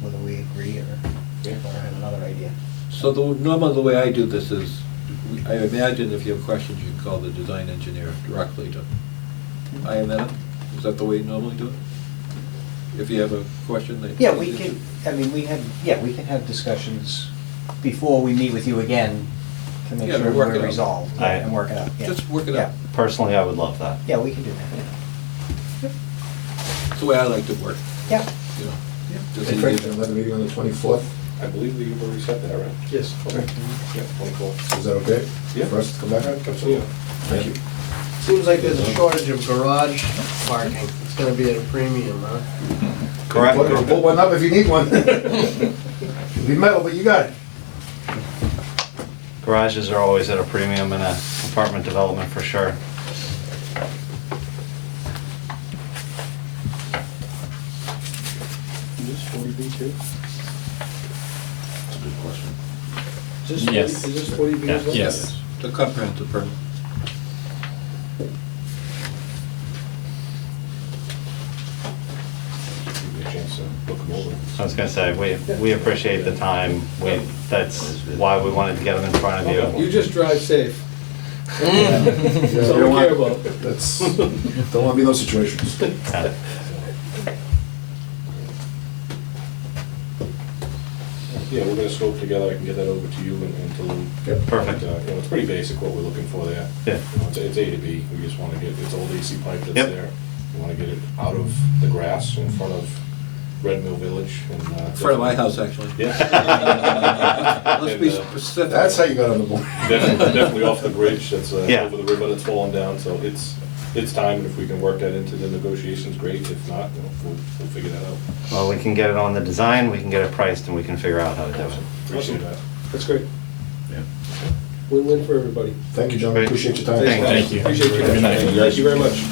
whether we agree or have another idea. So normally the way I do this is, I imagine if you have questions, you can call the design engineer directly to IMN it? Is that the way you normally do it? If you have a question, they. Yeah, we can, I mean, we can have discussions before we meet with you again to make Yeah, to sure work it we're out. resolved Aye. and work it out, yeah. Just work it Yeah. out. personally, I would love that. Yeah, we can do that, It's the way I like to work, yeah. you know. Just Hey, Frank, easy. another meeting on the 24th, I believe that you've already said that, right? Yes. okay, Yeah, 24. is that okay? Yeah. For us to come back? Absolutely. Thank you. Seems like there's a shortage of garage parking. It's gonna be at a premium, huh? Correct. Put one up if you need one. It'll be metal, but you got it. Garages are always at a premium in a apartment development for sure. Is this 40B too? That's a good question. Is this Yes. 40 is this 40B as well? Yes. The comprehensive permit. Give me a chance to look them over. I was gonna say, we appreciate the time, that's why we wanted to get them in front of You you. just drive safe. Yeah, That's we all don't we care want- about. That's, don't want to be in those situations. Yeah, we're gonna scope together, I can get that over to you and to Lou. Perfect. And, you know, it's pretty basic what we're looking for there. Yeah. You know, it's A to B, we just wanna get, it's old AC pipe that's Yep. there. We wanna get it out of the grass in front of Red Mill Village and. In front of my house, actually. Yeah. Let's be And, specific. That's how you got on the board. Definitely off the bridge, that's Yeah. over the river that's falling down, so it's time, and if we can work that into the negotiations, great, if not, you know, we'll figure that out. Well, we can get it on the design, we can get it priced, and we can figure out how to do it. Appreciate that. That's great. Yeah. Win-win for everybody. Thank you, gentlemen, appreciate your time. Thank you. Appreciate you. Good night. Thank you very much.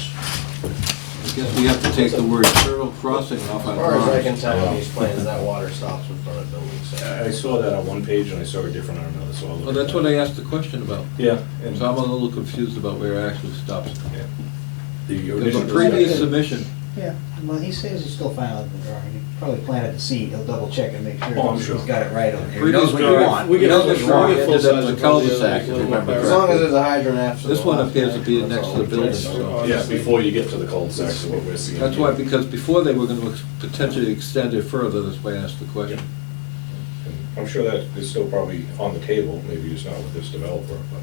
I guess we have to take the word Turtle Crossing off our As far as I drawings. can tell on these plans, that water stops in front of buildings, so. I saw that on one page and I saw it different on another, so I'll look Well, at that's that. what I asked the question about. Yeah, and So I'm a little confused about where it actually stops. yeah. The There's initial a previous discussion- submission, Yeah, well, he says he's still fine with the drawing. He probably planted the seed. He'll double check and make sure Oh, I'm he's sure. got it right on there. He Previous knows what you drawing- want. We He get knows full- what you we want. get full Ended up size in of the all the cul-de-sac, other if you little remember barrels. As long as there's a hydrant after the. this one lot, appears to be that's next all to the we building, care so. about. Yeah, before you get to the cul-de-sac, so what we're seeing. That's why, because before they were gonna potentially extend it further, that's why I asked the question. And I'm sure that is still probably on the table, maybe just not with this developer, but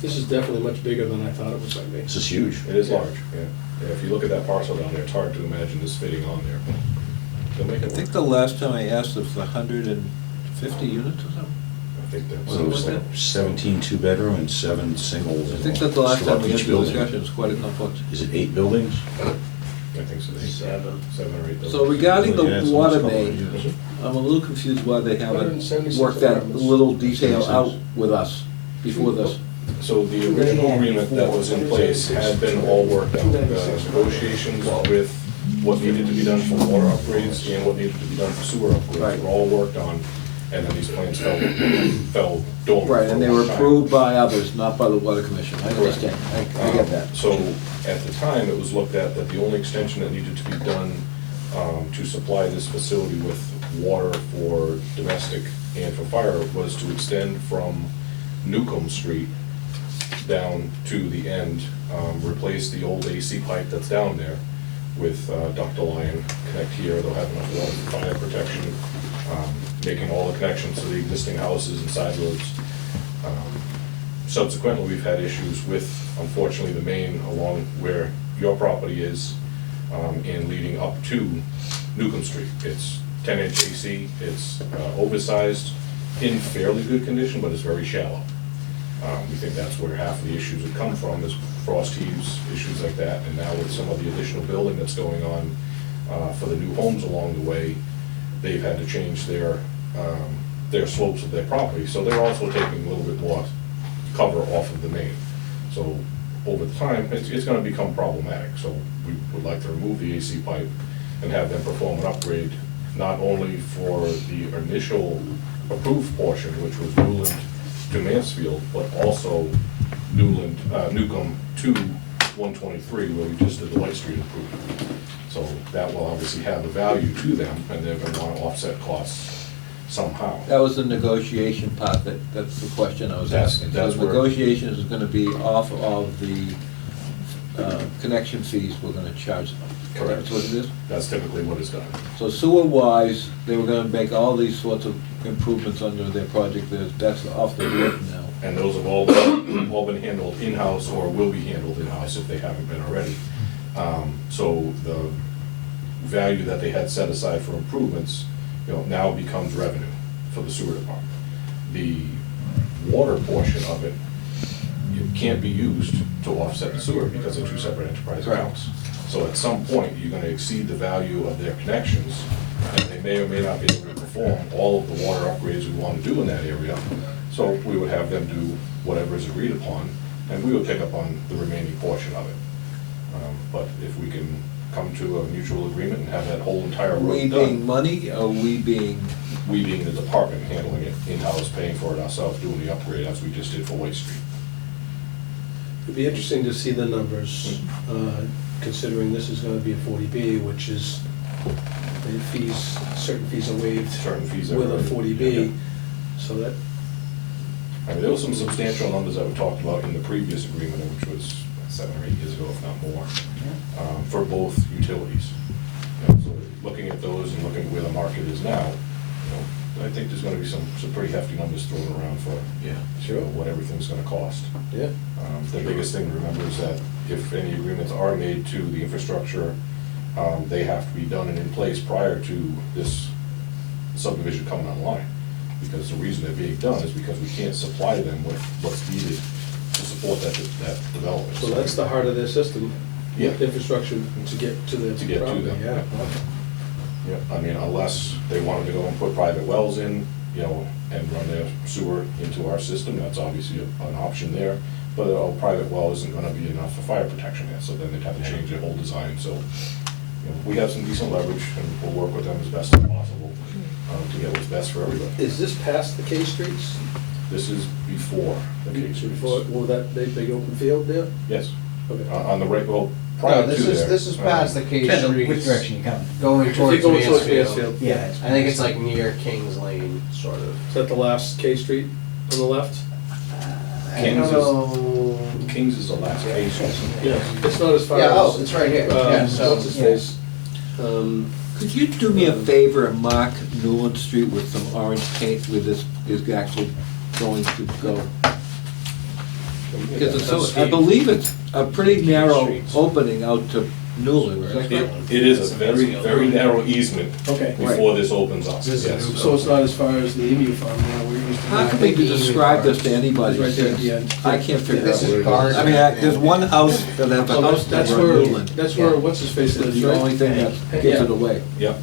This is definitely much bigger than I thought it was gonna be. This is huge. it is large, yeah. Yeah, if you look at that parcel down there, it's hard to imagine this fitting on there, but they'll make I it think work. the last time I asked, it was 150 units or something. I think that's. Well, it was like 17 two-bedroom and 7 singles. I think that's the last time we had Each the building. discussion, it's quite a complex. Is it 8 buildings? I think so, seven or eight. So regarding Yeah, the it's water almost main, covered, yes. I'm a little confused why they haven't 176 worked that apartments. little detail out with us before this. So the original agreement that was in place had been all worked out, the negotiations with what needed to be done for water upgrades and what needed to be done for sewer upgrades Right. were all worked on, and then these plans fell dormant. Right, for and a they were long time. approved by others, not by the water commission, I understand, I get that. So, at the time, it was looked at that the only extension that needed to be done to supply this facility with water for domestic and for fire was to extend from Newcomb Street down to the end, replace the old AC pipe that's down there with ductile line, connect here, they'll have enough water for fire protection, making all the connections to the existing houses and side roads. Subsequently, we've had issues with, unfortunately, the main along where your property is, and leading up to Newcomb Street. It's 10-inch AC, it's oversized, in fairly good condition, but it's very shallow. We think that's where half of the issues have come from, is frost heaves, issues like that, and now with some of the additional building that's going on for the new homes along the way, they've had to change their slopes of their property, so they're also taking a little bit more cover off of the main. So over time, it's gonna become problematic, so we would like to remove the AC pipe and have them perform an upgrade, not only for the initial approved portion, which was Newland to Mansfield, but also Newcomb to 123, where we just did the White Street improvement. So that will obviously have a value to them, and they're gonna wanna offset costs somehow. That was the negotiation part, that's the question I was asking. So That's the where- negotiation is gonna be off of the connection fees we're gonna charge them. Correct. That's what it is? That's typically what is done. So sewer-wise, they were gonna make all these sorts of improvements under their project, that's off the board now. And those have all been handled in-house or will be handled in-house if they haven't been already. So the value that they had set aside for improvements, now becomes revenue for the sewer department. The water portion of it can't be used to offset the sewer because they're two separate enterprise Right. accounts. So at some point, you're gonna exceed the value of their connections, and they may or may not be able to perform all of the water upgrades we wanna do in that area. So we would have them do whatever is agreed upon, and we would pick up on the remaining portion of it. But if we can come to a mutual agreement and have that whole entire We road being done, money, or we being, we being the department handling it in-house, paying for it ourselves, doing the upgrade as we just did for White Street. It'd be interesting to see the numbers, considering this is gonna be a 40B, which is, the fees, certain fees are waived Certain fees are with a waived, 40B, yeah. so that, I mean, there were some substantial numbers that we talked about in the previous agreement, which was 7 or 8 years ago, if not more, for both utilities. You know, so looking at those and looking at where the market is now, you know, I think there's gonna be some pretty hefty numbers thrown around for, you know, what everything's gonna cost. Yeah. The biggest thing to remember is that if any agreements are made to the infrastructure, they have to be done and in place prior to this subdivision coming online. Because the reason they're being done is because we can't supply them with what's needed to support that development. So that's the heart of their system. Yeah. Infrastructure to get to the To get to property, them, yeah. Yeah, I mean, unless they wanted to go and put private wells in, you know, and run their sewer into our system, that's obviously an option there. But a private well isn't gonna be enough for fire protection yet, so then they'd have to change their whole design, so, you know, we have some decent leverage, and we'll work with them as best as possible, to get what's best for everybody. Is this past the K Streets? This is before the K Streets. Before, well, that big open field there? Yes, Okay. on the right, well, prior to No, there. this is past the K Depends on Streets. which direction you come. Going If towards you're going towards Mansfield. Mansfield. Yeah. I think it's like near Kings Lane, sort of. Is that the last K Street on the left? I Kings don't is- know. Kings is the last K Street. Yeah, it's not as far Yeah, as. oh, it's right here. Yeah, so- What's his face? Could you do me a favor and mark Newland Street with some orange paint where this is actually going to go? Because it's so, I believe it's a pretty narrow opening out to Newland, is that correct? It is a very, very narrow easement Okay. before this opens up, This is yes. new. So it's not as far as the Emu Farm, where we used to. How can we describe this to anybody? It's right there at the end. I can't figure out This is where it is. Garden. I mean, there's one house that has a Oh, house that's number where, in Newland. that's where, what's his face It's lives, the right? only thing that gives it away. Yep.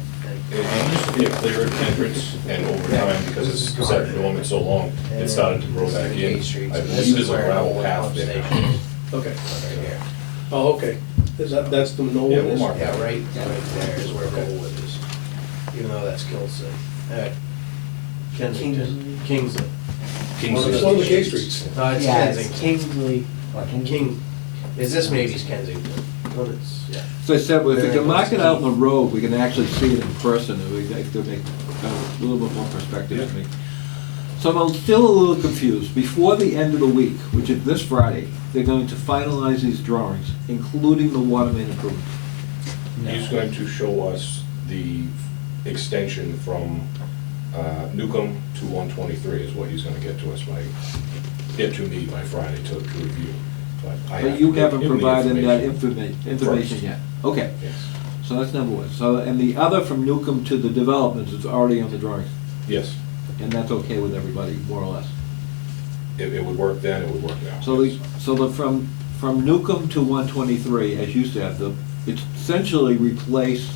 It used to be a clear entrance, and over time, because it's sat dormant so long, it started to grow back in. I believe there's a gravel path there now. Okay. Right here. Oh, okay. That's the Yeah, Nolan we'll is? mark Yeah, right there is where Goldwood is, even though that's Kilson. Kensington. Kingsley. It's one of the K Streets. No, it's Yeah, it's Kensington. Kingsley. King, is this maybe's Kensington? No, it's, yeah. So I said, well, if we can mark it out in the road, we can actually see it in person, and we make a little bit more perspective to me. So I'm still a little confused. Before the end of the week, which is this Friday, they're going to finalize these drawings, including the water main improvement. He's going to show us the extension from Newcomb to 123 is what he's gonna get to us by Friday to review. I have But to you give haven't him the provided that information. information First. yet. Okay, Yes, so that's number one. So, and the other from Newcomb to the developments is already on the drawings, yes. and that's okay with everybody, more or less. It would work then, it would work now. So the, from Newcomb to 123, as you said, it's essentially replace,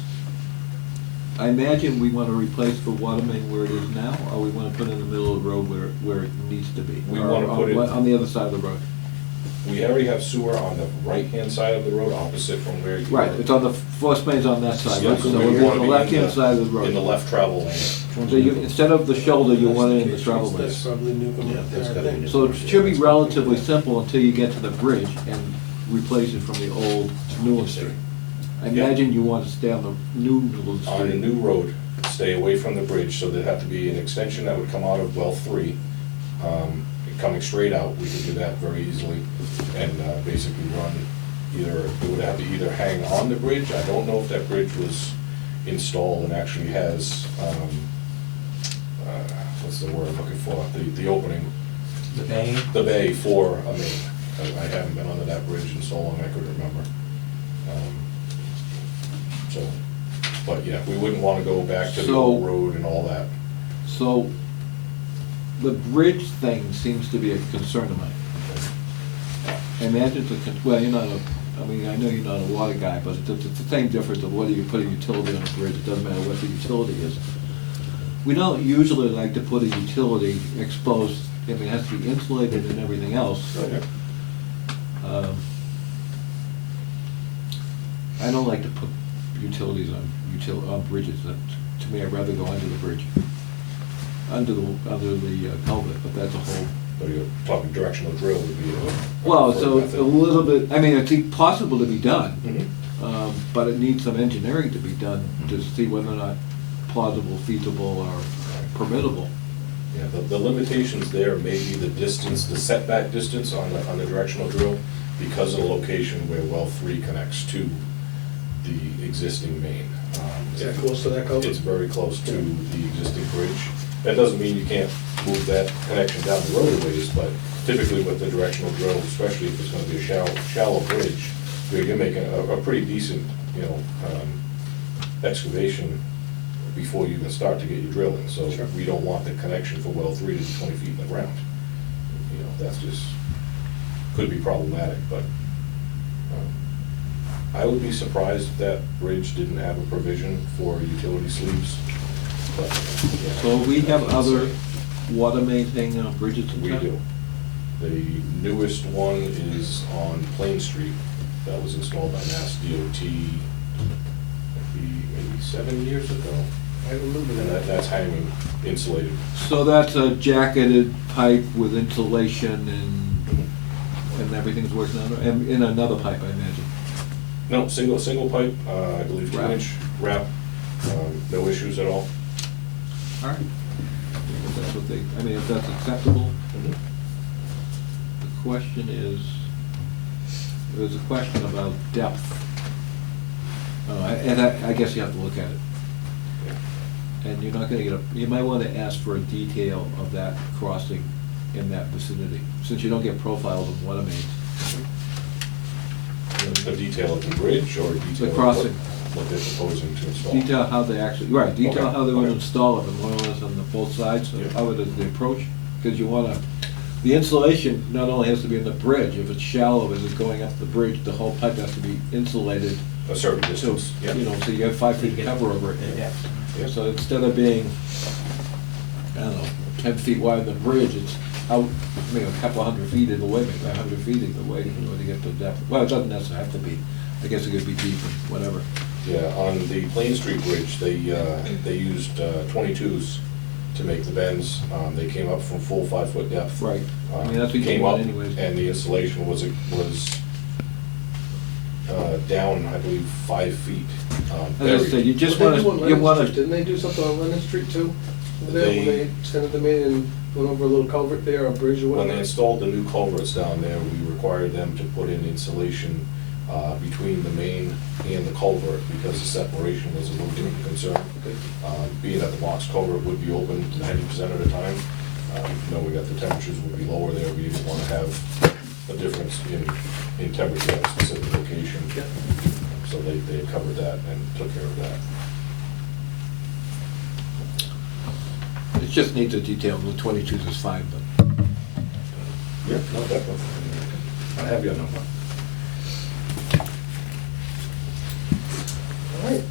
I imagine we want to replace the water main where it is now, or we want to put it in the middle of the road where it needs to be? We Or wanna put it- on the other side of the road. We already have sewer on the right-hand side of the road, opposite from where you. Right, it's on the, force main's on that side, Yeah, right? So we it'll be wanna on the be in left-hand side of the road. In the left travel lane. So you, instead of the shoulder, you want it in the travel lane. That's probably Newcomb. Yeah, that's gotta be- So it should be relatively simple until you get to the bridge and replace it from the old Newland Street. I Yeah. imagine you want to stay on the new Newland Street. On the new road, stay away from the bridge, so there'd have to be an extension that would come out of well 3. Coming straight out, we could do that very easily, and basically run either, it would have to either hang on the bridge, I don't know if that bridge was installed and actually has, what's the word I'm looking for, the opening, The bay. the bay for a main. I haven't been under that bridge in so long I couldn't remember. So, but yeah, we wouldn't wanna go back to the old So- road and all that. So the bridge thing seems to be a concern of mine. I imagine it's a, well, you're not a, I mean, I know you're not a water guy, but it's the same difference of whether you put a utility on a bridge, it doesn't matter what the utility is. We don't usually like to put a utility exposed, I mean, it has to be insulated and everything else. I don't like to put utilities on bridges. To me, I'd rather go under the bridge, under the culvert, but that's a whole. So you're talking directional drill would be a. Well, preferred so method. a little bit, I mean, it's possible to be done, Mhm. but it needs some engineering to be done to see whether or not plausible, feasible, or permittable. Yeah, the limitations there may be the distance, the setback distance on the directional drill. because of the location where well 3 connects to the existing main. Is that close to that culvert? It's very close to the existing bridge. That doesn't mean you can't move that connection down the road a ways, but typically with the directional drill, especially if it's gonna be a shallow bridge, you're making a pretty decent, excavation before you even start to get your drilling. So Sure. we don't want the connection for well 3 to be 20 feet in the ground. That's just, could be problematic, but I would be surprised if that bridge didn't have a provision for utility sleeves. But, yeah, So we have I can other say water main hanging on bridges in We town? do. The newest one is on Plain Street. That was installed by Mass DOT maybe 7 years ago. I remember And that. that's hanging insulated. So that's a jacketed pipe with insulation and everything's working on it, and in another pipe, I imagine. No, single pipe, I believe Wrap. 2-inch wrap, no issues at all. All right. If that's what they, I mean, if that's acceptable, the question is, there's a question about depth. And I guess you have to look at it. And you're not gonna get you might wanna ask for a detail of that crossing in that vicinity, since you don't get profiles of water mains. A detail of the bridge or detail The of crossing. what they're proposing to install. Detail how they actually, right, detail Okay, how they would okay. install it, and more or less on the both sides, Yeah. how it is the approach, because you wanna, the insulation not only has to be in the bridge, if it's shallow, as it's going up the bridge, the whole pipe has to be insulated. A certain So, distance, yeah. so you have 5 feet cover over it. Yeah. Yeah. So instead of being, I don't know, 10 feet wide in the bridge, it's out, maybe a couple hundred feet in the way, maybe 100 feet in the way, in order to get the depth. Well, it doesn't necessarily have to be, I guess it could be deep and whatever. Yeah, on the Plain Street Bridge, they used 22s to make the bends. They came up from full 5-foot depth. Right. I mean, that's what you Came want up, anyways. and the installation was down, I believe, 5 feet. As I said, you just What they wanna, do on you Lennon wanna, Street? Didn't they do something on Lennon Street too? Over there, when They- they extended the main and went over a little culvert there, or bridge or When whatever? they installed the new culverts down there, we required them to put in insulation between the main and the culvert because the separation was a little bit of a concern. Okay. Being that the box culvert would be open 90% of the time, knowing that the temperatures would be lower there, we didn't want to have a difference in temperature at a specific location. Yeah. So they had covered that and took care of that. it just needs a detail, the 22s is fine, but. Yeah, no, definitely. I have your number. All right.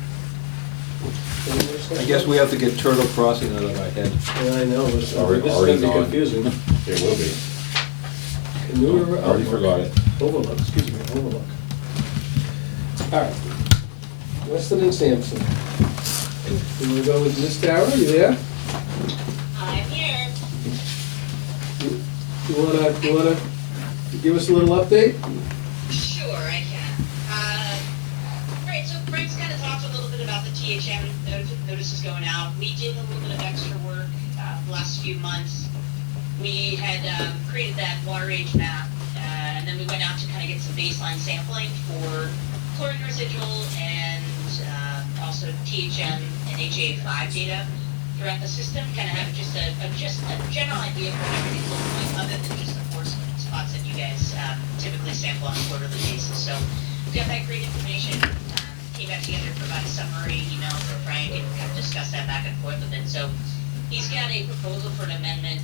I guess we have to get Turtle Crossing out of our head. Yeah, I know, this is Already gonna be gone. confusing. It will be. New River Already Outlook. forgot it. Overlook, excuse me, Overlook. All right. Weston and Sampson. You wanna go with Miss Tara, you there? I'm here. You wanna give us a little update? Sure, I can. Right, so Frank's kind of talked a little bit about the THM notices going out. We did a little bit of extra work the last few months. We had created that water age map, and then we went out to kind of get some baseline sampling for chlorine residual and also THM and HA5 data throughout the system, kind of have just a general idea of what everything looks like, other than just the 4 spots that you guys typically sample on a quarterly basis. So we got that great information, came back together, provide a summary email for Frank, and kind of discuss that back and forth with it. So he's got a proposal for an amendment.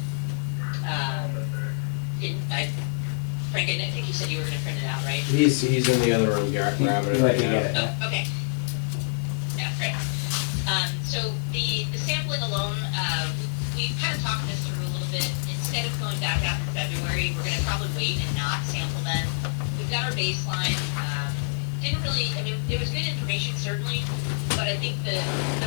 Frank, I think you said you were gonna print it out, right? He's in the other room, Garrett, grabbing it You'd like right to get now. it. Oh, okay. Yeah, great. So the sampling alone, we kind of talked this through a little bit. Instead of going back out in February, we're gonna probably wait and not sample then. We've got our baseline. Didn't really, I mean, there was good information certainly, but I think the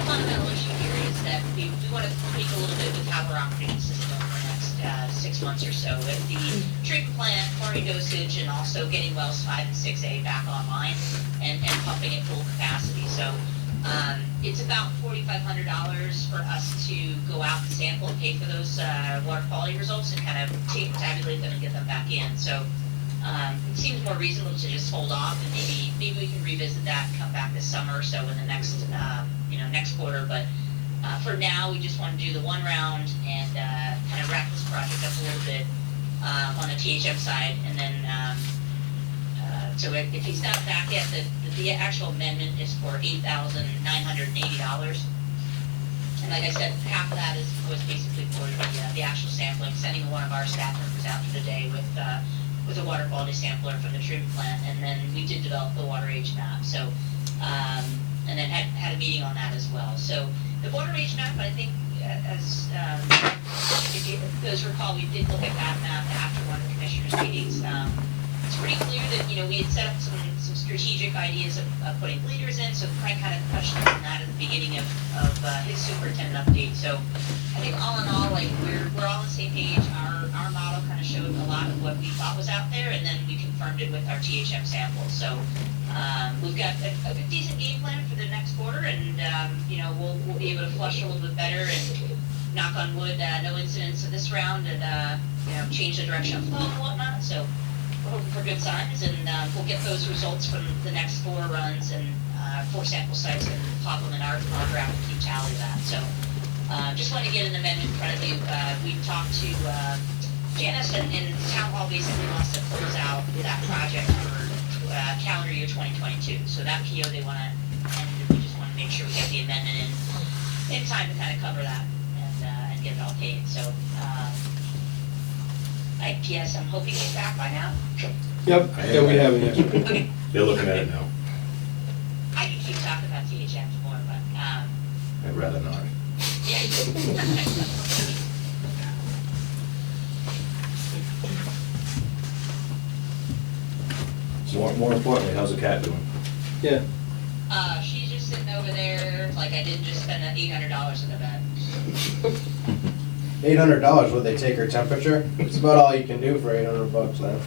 fundamental issue here is that we want to tweak a little bit with how we're operating the system for the next 6 months or so with the treatment plant, chlorine dosage, and also getting wells 5 and 6A back online and pumping at full capacity. So it's about $4,500 for us to go out and sample and pay for those water quality results and kind of tabulate them and get them back in. So it seems more reasonable to just hold off and maybe we can revisit that and come back this summer or so in the next, next quarter. But for now, we just want to do the one round and kind of wrap this project up a little bit on the THM side. And then, so if he's not back yet, the actual amendment is for $8,980. And like I said, half of that was basically for the actual sampling, sending one of our staff members out for the day with a water quality sampler from the treatment plant. And then we did develop the water age map. So, and then had a meeting on that as well. So the water age map, I think, as if you guys recall, we did look at that map after one of the commissioners' meetings. It's pretty clear that, we had set up some strategic ideas of putting leaders in, so Frank kind of touched on that at the beginning of his superintendent update. So I think all in all, like, we're all on the same page. Our model kind of showed a lot of what we thought was out there, and then we confirmed it with our THM samples. So we've got a decent game plan for the next quarter, and we'll be able to flush a little bit better, and knock on wood, no incidents in this round, and change the direction of flow and whatnot. So we're hoping for good signs, and we'll get those results from the next 4 runs and 4 sample sites, and pop them in our graph and keep tally of that. So just wanted to get an amendment in front of you. We've talked to Janice, and Town Hall basically wants to close out that project for calendar year 2022. So that PO they want to, and we just want to make sure we get the amendment in time to kind of cover that and get it all paid. So I guess I'm hoping it's back by now. Yep, yeah, we have it, yeah. Okay. They're looking at it now. I can keep talking about THM more, but I'd rather not. yeah. More importantly, how's the cat doing? Yeah, She's just sitting over there, like I didn't just spend $800 in the bed. $800, would they take her temperature? It's about all you can do for $800 now.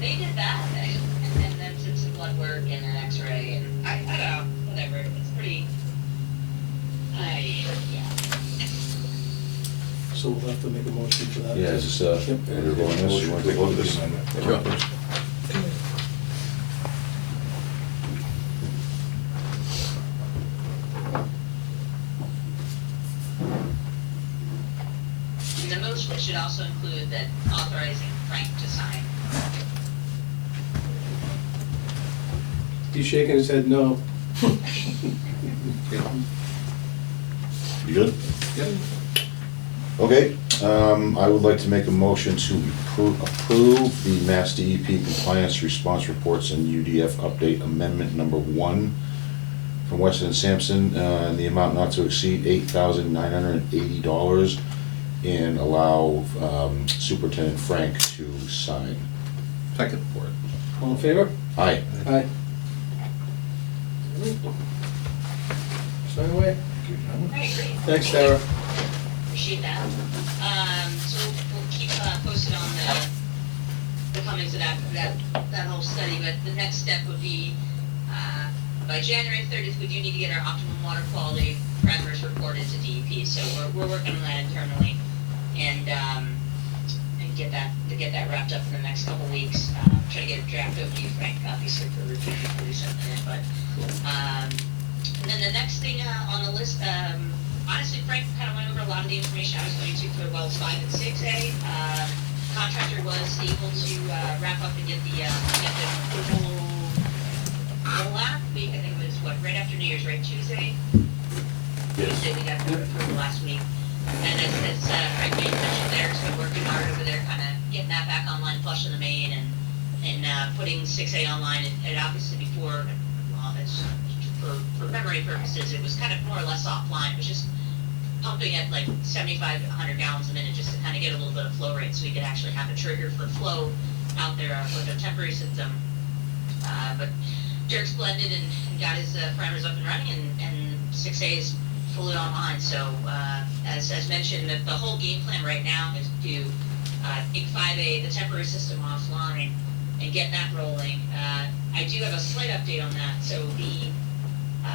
They did that, and then did some blood work and an X-ray, and I don't know, whatever. It's pretty. Yeah. so we'll have to make a motion for that. Yeah, is this, everyone else, you wanna take a look at this? Sure. And the motion should also include that authorizing Frank to sign. He's shaking his head no. You good? Yep. Okay, I would like to make a motion to approve the Mass DEP Compliance Response Reports and UDF Update Amendment Number 1 from Weston and Sampson, in the amount not to exceed $8,980, and allow Superintendent Frank to sign Second. for it. All in favor? Aye. Aye. Sign away. All right, great. Thanks, Sarah. Appreciate that. So we'll keep posted on the comments of that whole study, but the next step would be, by January 30th, we do need to get our optimum water quality parameters reported to DEP, so we're working on that internally, and get that wrapped up in the next couple weeks. Try to get a draft over to you, Frank, obviously, for review before we send it in, but, and then the next thing on the list, honestly, Frank kind of went over a lot of the information I was going to for wells 5 and 6A. Contractor was able to wrap up and get the approval last week. I think it was right after New Year's, right? Tuesday. Tuesday we got the approval last week. And as Frank mentioned, there, has been working hard over there, kind of getting that back online, flushing the main, and putting 6A online. And obviously before, well, it's for memory purposes, it was kind of more or less offline. It was just pumping at like 75 to 100 gallons a minute just to kind of get a little bit of flow rate so we could actually have a trigger for flow out there with a temporary system. But Derek's blended and got his parameters up and running, and 6A is fully online. So as mentioned, the whole game plan right now is to take 5A, the temporary system, offline and get that rolling. I do have a slight update on that. So the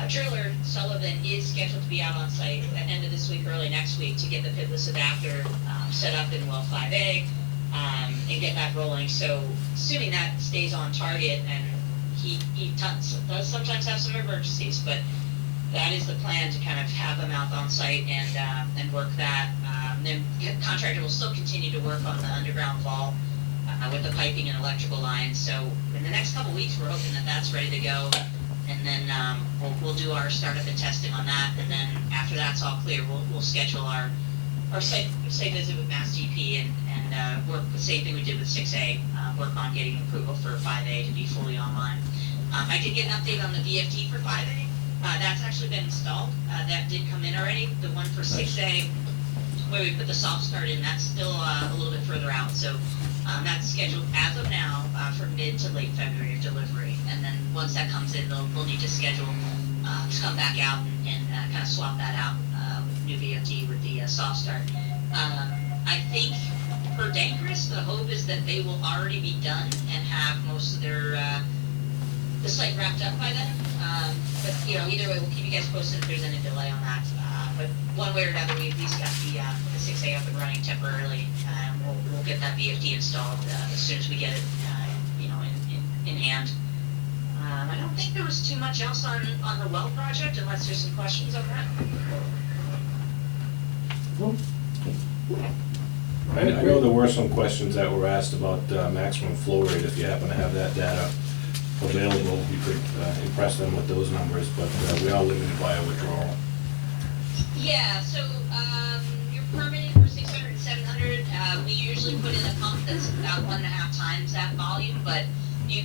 driller, Sullivan, is scheduled to be out on site at the end of this week, early next week, to get the pitless adapter set up in well 5A. and get that rolling. So assuming that stays on target, and he does sometimes have some emergencies, but that is the plan, to kind of have them out on site and work that. Then contractor will still continue to work on the underground vault with the piping and electrical lines. So in the next couple weeks, we're hoping that that's ready to go. And then we'll do our startup and testing on that. And then after that's all clear, we'll schedule our site visit with Mass DP and work the same thing we did with 6A, work on getting approval for 5A to be fully online. I did get an update on the VFD for 5A. That's actually been installed. That did come in already. The one for 6A, where we put the soft start in, that's still a little bit further out. So that's scheduled as of now for mid to late February of delivery. And then once that comes in, we'll need to schedule to come back out and kind of swap that out with new VFD with the soft start. I think for Dangerous, the hope is that they will already be done and have most of their the site wrapped up by then. But either way, we'll keep you guys posted if there's any delay on that. But one way or another, we've at least got the 6A up and running temporarily. We'll get that VFD installed as soon as we get it, in hand. I don't think there was too much else on the well project, unless there's some questions on that. I know there were some questions that were asked about maximum flow rate. If you happen to have that data available, you could impress them with those numbers, but we are limited by a withdrawal. Yeah, so you're permitted for 600 and 700. We usually put in a pump that's about 1.5 times that volume, but you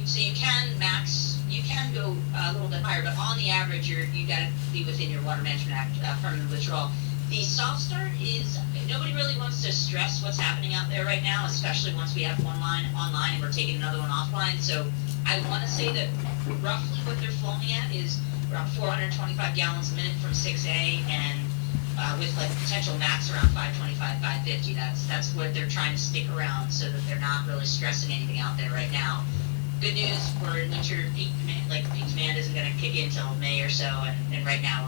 can go a little bit higher, but on the average, you got to be within your Water Management Act permanent withdrawal. The soft start is, nobody really wants to stress what's happening out there right now, especially once we have one line online and we're taking another one offline. So I want to say that roughly what they're flowing at is around 425 gallons a minute from 6A, and with like potential max around 525, 550. That's what they're trying to stick around, so that they're not really stressing anything out there right now. Good news, we're in winter peak demand, peak demand isn't going to kick in until May or so, and right now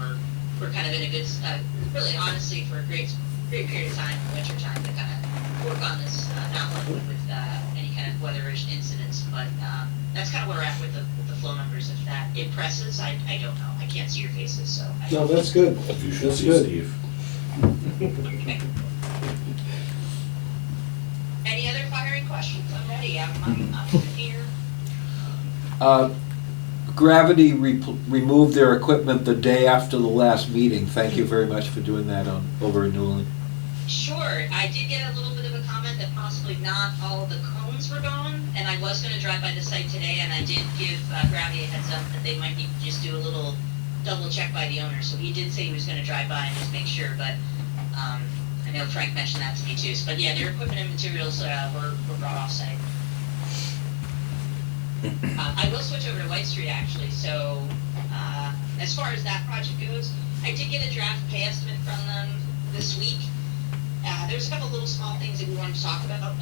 we're kind of in a good, really honestly, for a great period of time, winter time, to kind of work on this, not with any kind of weather incidents, but that's kind of where we're at with the flow numbers. If that impresses, I don't know. I can't see your faces, so. No, that's good. You should That's see good. Steve. Any other firing questions? I'm ready. I'm here. Gravity removed their equipment the day after the last meeting. Thank you very much for doing that over in Newland. Sure. I did get a little bit of a comment that possibly not all of the cones were gone, and I was going to drive by the site today, and I did give Gravity a heads up that they might need to just do a little double check by the owner. So he did say he was going to drive by and just make sure, but I know Frank mentioned that to me too. But yeah, their equipment and materials were brought off site. I will switch over to White Street actually. So as far as that project goes, I did get a draft pay estimate from them this week. There's a couple little small things that we wanted to talk about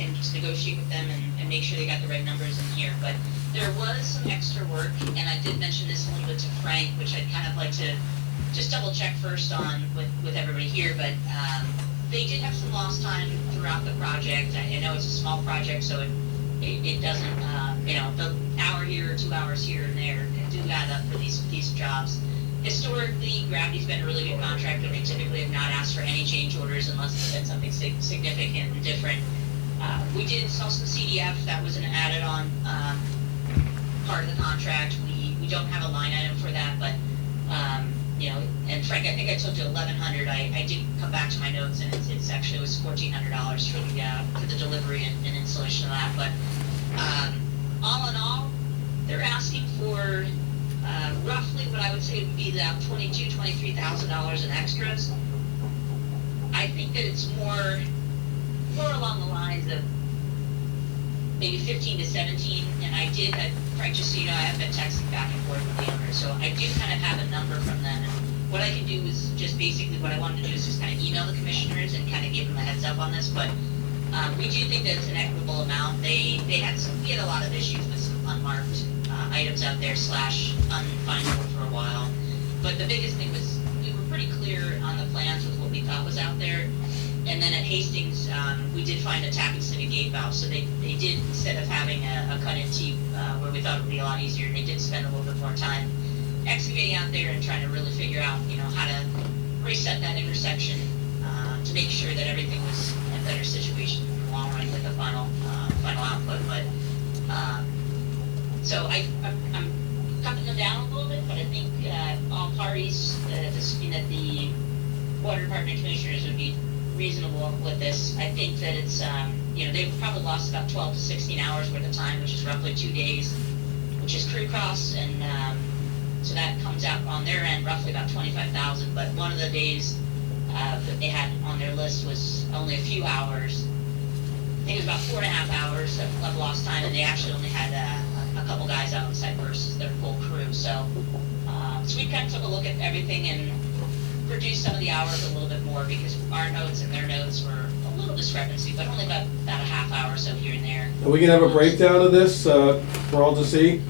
and just negotiate with them and make sure they got the right numbers in here. But there was some extra work, and I did mention this a little bit to Frank, which I'd kind of like to just double check first on with everybody here. But they did have some lost time throughout the project. I know it's a small project, so it doesn't, the hour here or 2 hours here and there do add up for these jobs. Historically, Gravity's been a really good contractor. They typically have not asked for any change orders unless it's been something significant and different. We did install some CDF. That was an added-on part of the contract. We don't have a line item for that, but and Frank, I think I told you 1,100. I did come back to my notes, and it's actually it was $1,400 for the delivery and installation of that. But all in all, they're asking for roughly what I would say would be about $22,000-$23,000 in extras. I think that it's more along the lines of maybe 15 to 17, and I did, Frank, just so you know, I have been texting back and forth with the owner, so I do kind of have a number from them. And what I can do is just basically what I wanted to do is just kind of email the commissioners and kind of give them a heads up on this, but we do think that it's an equitable amount. We had a lot of issues with some unmarked items out there / unfindable for a while, but the biggest thing was we were pretty clear on the plans with what we thought was out there, And then at Hastings, we did find a tap instead of gate valve, so they did, instead of having a cut-in T, where we thought it would be a lot easier, they did spend a little bit more time excavating out there and trying to really figure out, how to reset that intersection, to make sure that everything was in a better situation in the long run with the final output, but, so I'm cutting them down a little bit, but I think, all parties, that the water department commissioners would be reasonable with this. I think that it's, they've probably lost about 12 to 16 hours worth of time, which is roughly 2 days, which is crew costs, and so that comes out on their end roughly about $25,000. But one of the days that they had on their list was only a few hours. I think it was about 4.5 hours of lost time, and they actually only had a couple guys out on site versus their full crew. So we kind of took a look at everything and reduced some of the hours a little bit more because our notes and their notes were a little discrepancy, but only about a half hour or so here and there. Are we gonna have a breakdown of this, for all to see?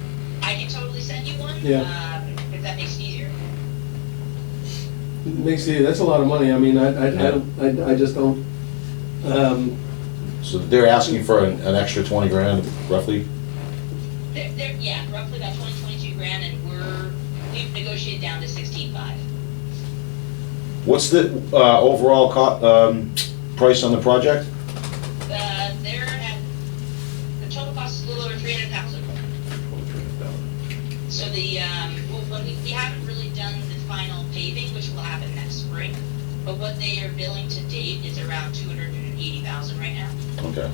I can totally send you one, Yeah. If that makes it easier. That's a lot of money, I mean, I just don't, So they're asking for an extra 20 grand roughly? Yeah, roughly about 22 grand, and we've negotiated down to 16.5. What's the overall price on the project? They're at, the total cost is a little over 300,000. So we haven't really done the final paving, which will happen next spring, but what they are billing to date is around 280,000 right now. Okay.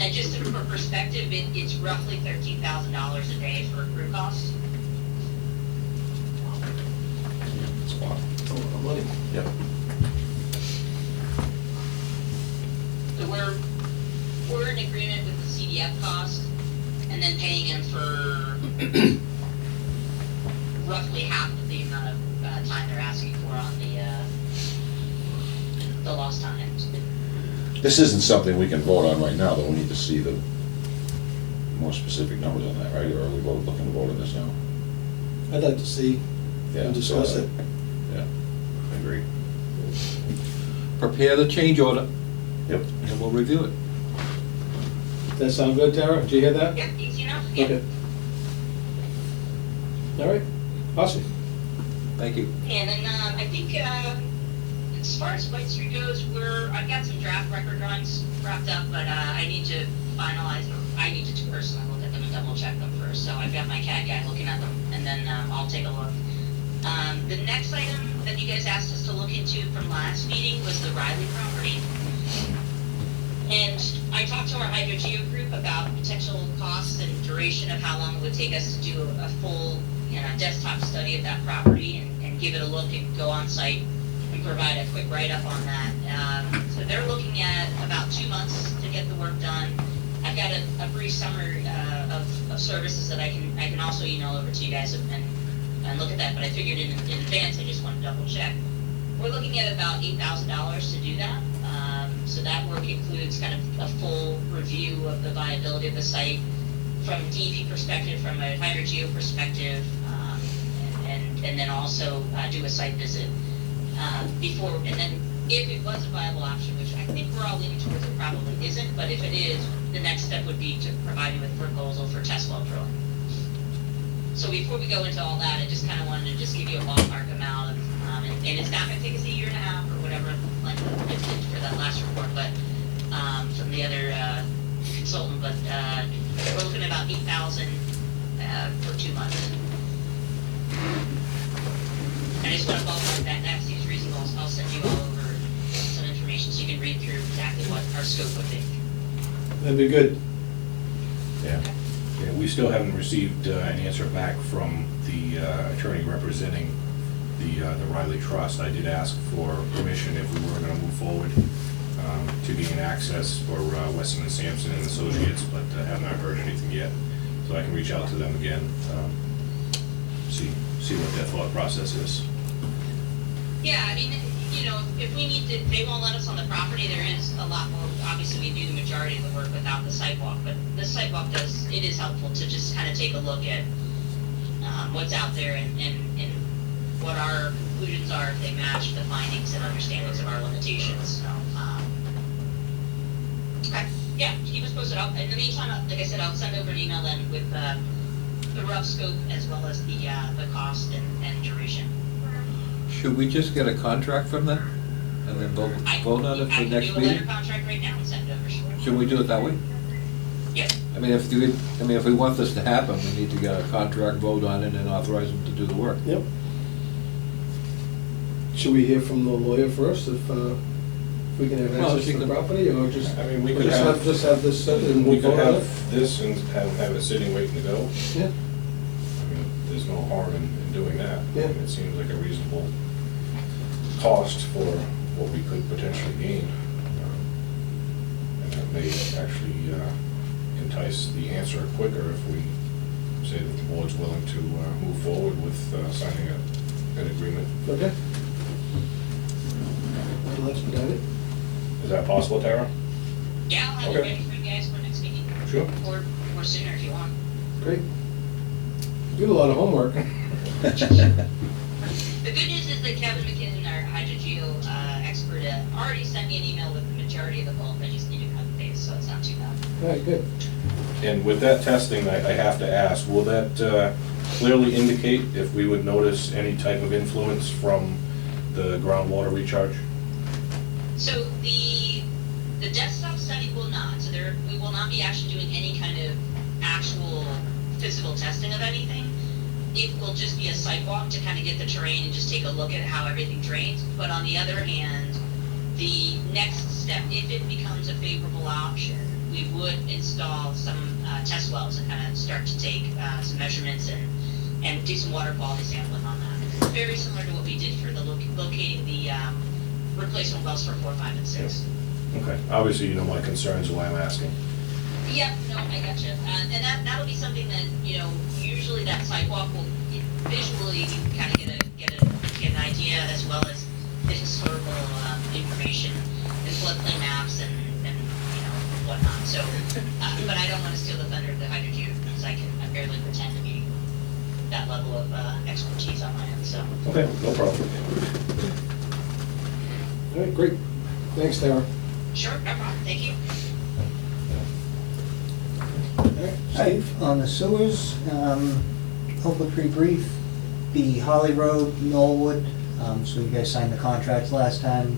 And just for perspective, it's roughly $13,000 a day for crew costs. That's a lot. that's a lot of money. Yep. So we're in agreement with the CDF cost, and then paying them for roughly half of the amount of time they're asking for on the lost time. This isn't something we can vote on right now, though. We need to see the more specific numbers on that, right? Or are we looking to vote on this now? I'd like to see Yeah, and discuss it. Yeah, I agree. Prepare the change order, Yep. and we'll review it. Does that sound good, Tara? Did you hear that? Yep, easy enough? Yep. Okay. All right, awesome. Thank you. And then, I think, as far as White Street goes, I've got some draft record drawings wrapped up, but, I need to finalize, or I need to personally look at them and double check them first. So I've got my CAD guy looking at them, and then, I'll take a look. The next item that you guys asked us to look into from last meeting was the Riley property. And I talked to our HydroGeo group about potential costs and duration of how long it would take us to do a full, desktop study of that property and give it a look and go on site and provide a quick write-up on that. So they're looking at about 2 months to get the work done. I've got a brief summary of services that I can also email over to you guys and look at that, but I figured in advance, I just want to double check. We're looking at about $8,000 to do that. So that work includes kind of a full review of the viability of the site from a DEP perspective, from a HydroGeo perspective, and then also do a site visit before, and then if it was a viable option, which I think we're all leaning towards it probably isn't, but if it is, the next step would be to provide you with proposal for test well drilling. So before we go into all that, I just kind of wanted to just give you a ballpark amount of, and it's not going to take us a year and a half or whatever length it did for that last report, but from the other consultant, but we're looking at about $8,000 for 2 months. I just want to ballpark that seems reasonable. I'll send you all over some information so you can read through exactly what our scope would be. That'd be good. Yeah. Yeah, we still haven't received an answer back from the attorney representing the Riley Trust. I did ask for permission if we were gonna move forward to gain access for Weston and Sampson and Associates, but have not heard anything yet. So I can reach out to them again, see what their thought process is. Yeah, I mean, if we need to, they won't let us on the property, there is a lot more, obviously we do the majority of the work without the sidewalk, but the sidewalk it is helpful to just kind of take a look at what's out there and what our conclusions are, if they match the findings and understandings of our limitations, so, okay, yeah, keep us posted. In the meantime, like I said, I'll send over an email then with, the rough scope as well as the cost and duration. Should we just get a contract from them and then vote on it for next I can do a meeting? letter contract right now and send it over, sure. Should we do it that way? Yep. I mean, if we want this to happen, we need to get a contract, vote on it, and authorize them to do the work. Yep. Should we hear from the lawyer first, if we can have Well, access she to the can- property, or just? I mean, we or could have. Just have this, and We we'll could vote on it? have this and have it sitting waiting to go. Yeah, I mean, there's no harm in doing that. Yeah. I mean, it seems like a reasonable cost for what we could potentially gain. And that may actually entice the answer quicker if we say that the board's willing to move forward with signing an agreement. okay. Well, let's put it. Is that possible, Tara? Yeah, I'll have it Okay. ready for you guys for next meeting. Sure. Or sooner if you want. Great. You did a lot of homework. The good news is that Kevin McKinnon, our hydrogeo expert, already sent me an email with the majority of the bulk. I just need to cut the paste, so it's not too bad. All right, good. And with that testing, I have to ask, will that clearly indicate if we would notice any type of influence from the groundwater recharge? So the desktop study will not, so we will not be actually doing any kind of actual physical testing of anything. It will just be a site walk to kind of get the terrain and just take a look at how everything drains. But on the other hand, the next step, if it becomes a favorable option, we would install some test wells and kind of start to take some measurements and do some water quality sampling on that. Very similar to what we did for the locating the replacement wells for 4, 5, and 6. Okay, obviously you know my concerns, why I'm asking. Yep, no, I gotcha. And that'll be something that, usually that sidewalk will visually kind of get an idea, as well as the historical information and floodplain maps and whatnot. So, but I don't want to steal the thunder of the hydrogeo, because I barely pretend to be that level of expertise on my end, so. Okay, no problem. All right, great. Thanks, Tara. Sure, no problem, thank you. All right, Steve? On the sewers, hopefully pretty brief. The Holly Road, Knollwood, so you guys signed the contracts last time.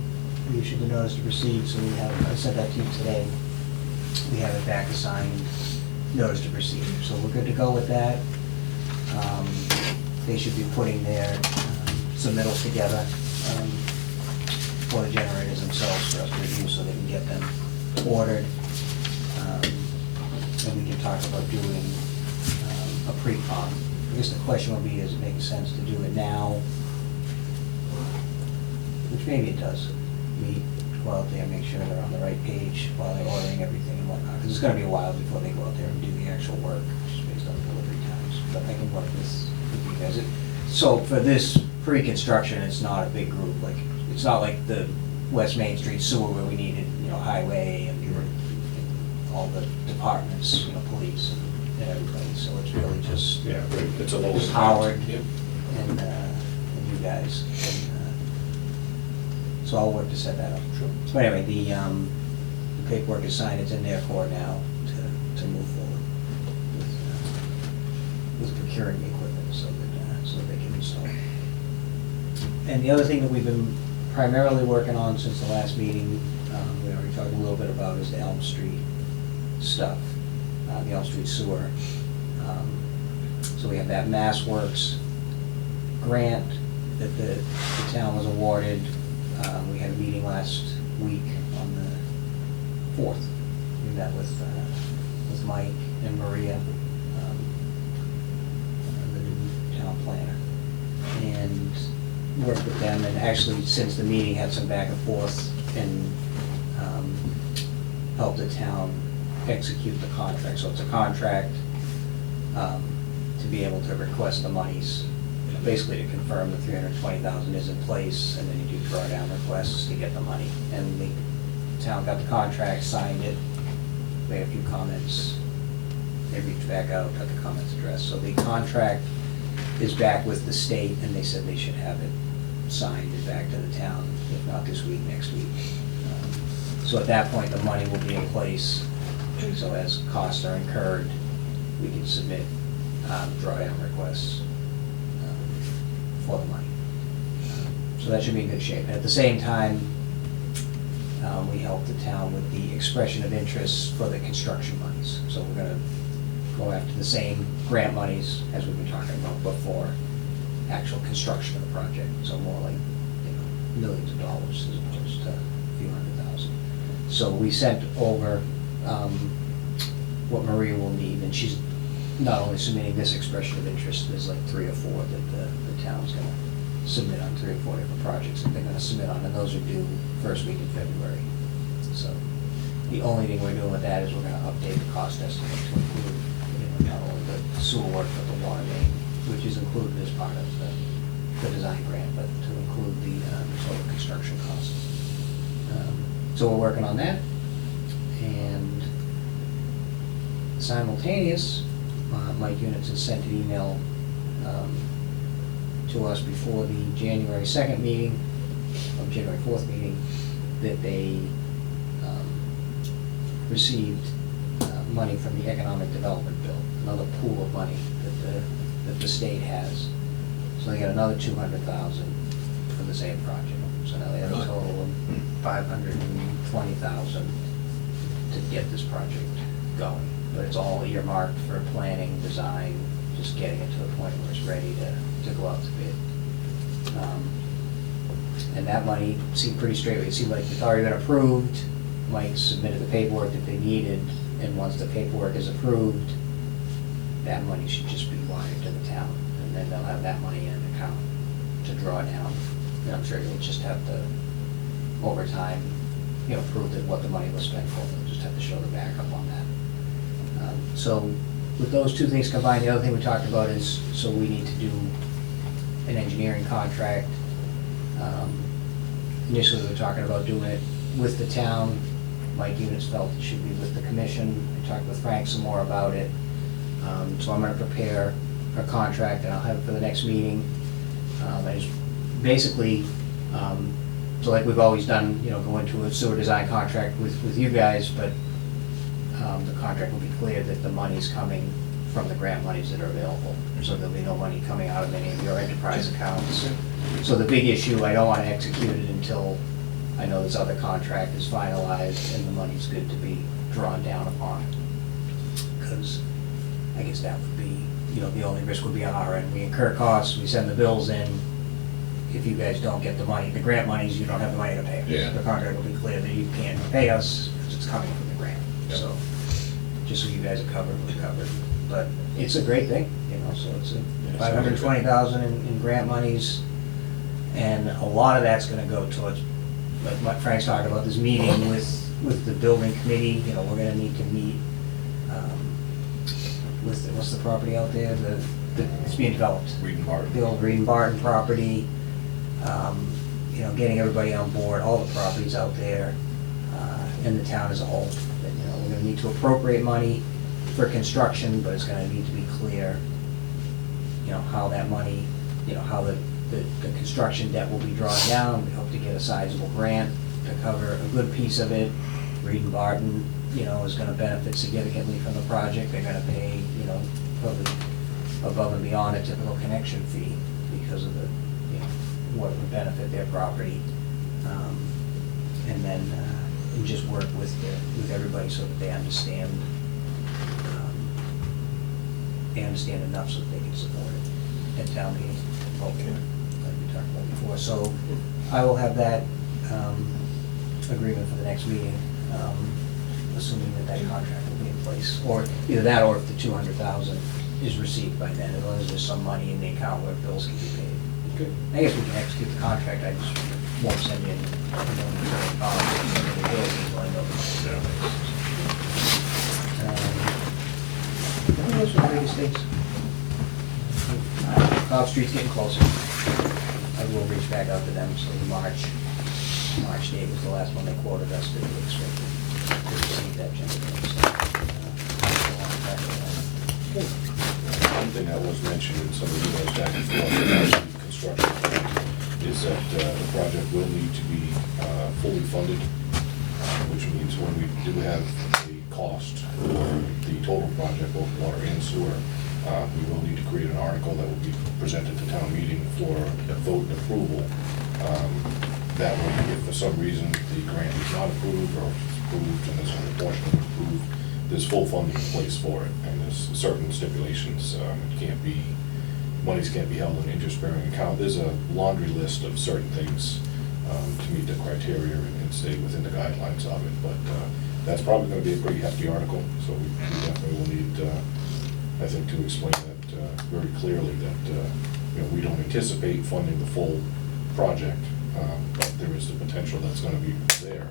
We issued the notice to proceed, so I sent that to you today. We have it back assigned, notice to proceed. So we're good to go with that. They should be putting their submittals together for the generators themselves for us to review, so they can get them ordered. And we can talk about doing a pre-con. I guess the question would be, does it make sense to do it now? Which maybe it does. We go out there and make sure they're on the right page while they're ordering everything and whatnot. Because it's gonna be a while before they go out there and do the actual work, just based on delivery times. But I can work with you guys. So for this pre-construction, it's not a big group. Like, it's not like the West Main Street sewer where we needed, highway and all the departments, police and everybody. So it's really just Yeah, it's a local. Howard Yep. and you guys. And, so I'll work to set that up. Sure. So anyway, the paperwork is signed, it's in their court now to move forward with procuring the equipment so that they can install. And the other thing that we've been primarily working on since the last meeting, we already talked a little bit about, is the Elm Street stuff, the Elm Street sewer. So we have that Mass Works grant that the town was awarded. We had a meeting last week on the 4th. We met with Mike and Maria, the new town planner, and worked with them, and actually since the meeting had some back and forth and helped the town execute the contract. So it's a contract to be able to request the monies, basically to confirm the $320,000 is in place, and then you do drawdown requests to get the money. And the town got the contract, signed it, they had a few comments, they reached back out, got the comments addressed. So the contract is back with the state, and they said they should have it signed and back to the town, if not this week, next week. So at that point, the money will be in place, so as costs are incurred, we can submit drawdown requests for the money. So that should be in good shape. At the same time, we help the town with the expression of interest for the construction monies. So we're gonna go after the same grant monies as we've been talking about before, actual construction of the project. So more like, millions of dollars as opposed to a few $100,000. So we sent over what Maria will need, and she's not only submitting this expression of interest, there's like 3 or 4 that the town's gonna submit on, 3 or 4 different projects that they're gonna submit on, and those are due first week in February. So the only thing we're doing with that is we're gonna update the cost estimate to include, not only the sewer work, but the water main, which is included as part of the design grant, but to include the total construction cost. So we're working on that, and simultaneous, Mike Units has sent an email to us before the January 2nd meeting, or January 4th meeting, that they received money from the Economic Development Bill, another pool of money that the state has. So they got another $200,000 for the same project. So now they have a total of $520,000 to get this project going. But it's all earmarked for planning, design, just getting it to the point where it's ready to go out to bid. And that money seemed pretty straight. It seemed like it's already been approved. Mike submitted the paperwork that they needed, and once the paperwork is approved, that money should just be wired to the town, and then they'll have that money in an account to draw down. And I'm sure you'll just have to, over time, prove that what the money was spent for. They'll just have to show the backup on that. So with those two things combined, the other thing we talked about is, so we need to do an engineering contract. Initially, we were talking about doing it with the town. Mike Units felt it should be with the commission. I talked with Frank some more about it. So I'm gonna prepare a contract, and I'll have it for the next meeting. I just basically, so like we've always done, go into a sewer design contract with you guys, but the contract will be clear that the money's coming from the grant monies that are available. So there'll be no money coming out of any of your enterprise accounts. So the big issue, I don't want to execute it until I know this other contract is finalized and the money's good to be drawn down upon. Because I guess that would be, the only risk would be on our end. We incur costs, we send the bills in. If you guys don't get the money, the grant monies, you don't have the money to pay us. Yeah. The contract will be clear that you can't pay us because it's coming from the grant. Yep. So, just so you guys are covered, we're covered. But it's a great thing, so it's $520,000 in grant monies, and a lot of that's gonna go towards, like what Frank's talking about, this meeting with the building committee. We're gonna need to meet with, what's the property out there, it's being developed. Reed and Barton. The old Reed and Barton property, getting everybody on board, all the properties out there, in the town as a whole. That, we're gonna need to appropriate money for construction, but it's gonna need to be clear, how that money, how the construction debt will be drawn down. We hope to get a sizable grant to cover a good piece of it. Reed and Barton, is gonna benefit significantly from the project. They're gonna pay, probably above and beyond a typical connection fee because of the, what it would benefit their property. And then, and just work with everybody so that they understand enough so that they can support it at town meeting. Okay. Like we talked about before. So I will have that agreement for the next meeting, assuming that contract will be in place. Or either that, or if the $200,000 is received by then, as long as there's some money in the account where bills can be paid. Good. I guess we can execute the contract, I just won't send in, Those are the biggest things. Cobb Street's getting closer. I will reach back out to them, so the March date was the last one they quoted us that we expected to receive that general. thing that was mentioned in some of the emails back and forth about the construction plan is that the project will need to be fully funded, which means when we do have a cost for the total project, both water and sewer, we will need to create an article that will be presented to town meeting for a vote and approval. That way, if for some reason the grant is not approved or it's approved and there's only a portion of it approved, there's full funding in place for it. And there's certain stipulations, it can't be, monies can't be held in interest-bearing account. There's a laundry list of certain things to meet the criteria and stay within the guidelines of it. But that's probably gonna be a pretty hefty article, so we definitely will need, I think, to explain that very clearly that, you know, we don't anticipate funding the full project, but there is the potential that's gonna be there.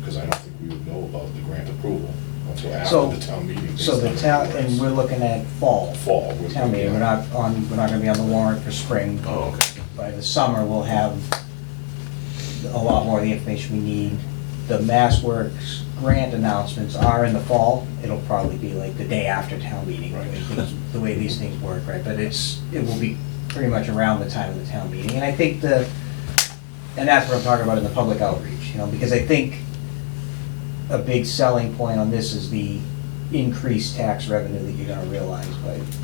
Because I don't think we would know about the grant approval until So- after the town meeting. So the town, and we're looking at fall. Fall. Town meeting, we're not gonna be on the warrant for spring. Oh, okay. By the summer, we'll have a lot more of the information we need. The MassWorks grant announcements are in the fall. It'll probably be like the day after town meeting, the way these things work, right? But it will be pretty much around the time of the town meeting. And I think and that's what I'm talking about in the public outreach, you know, because I think a big selling point on this is the increased tax revenue that you're gonna realize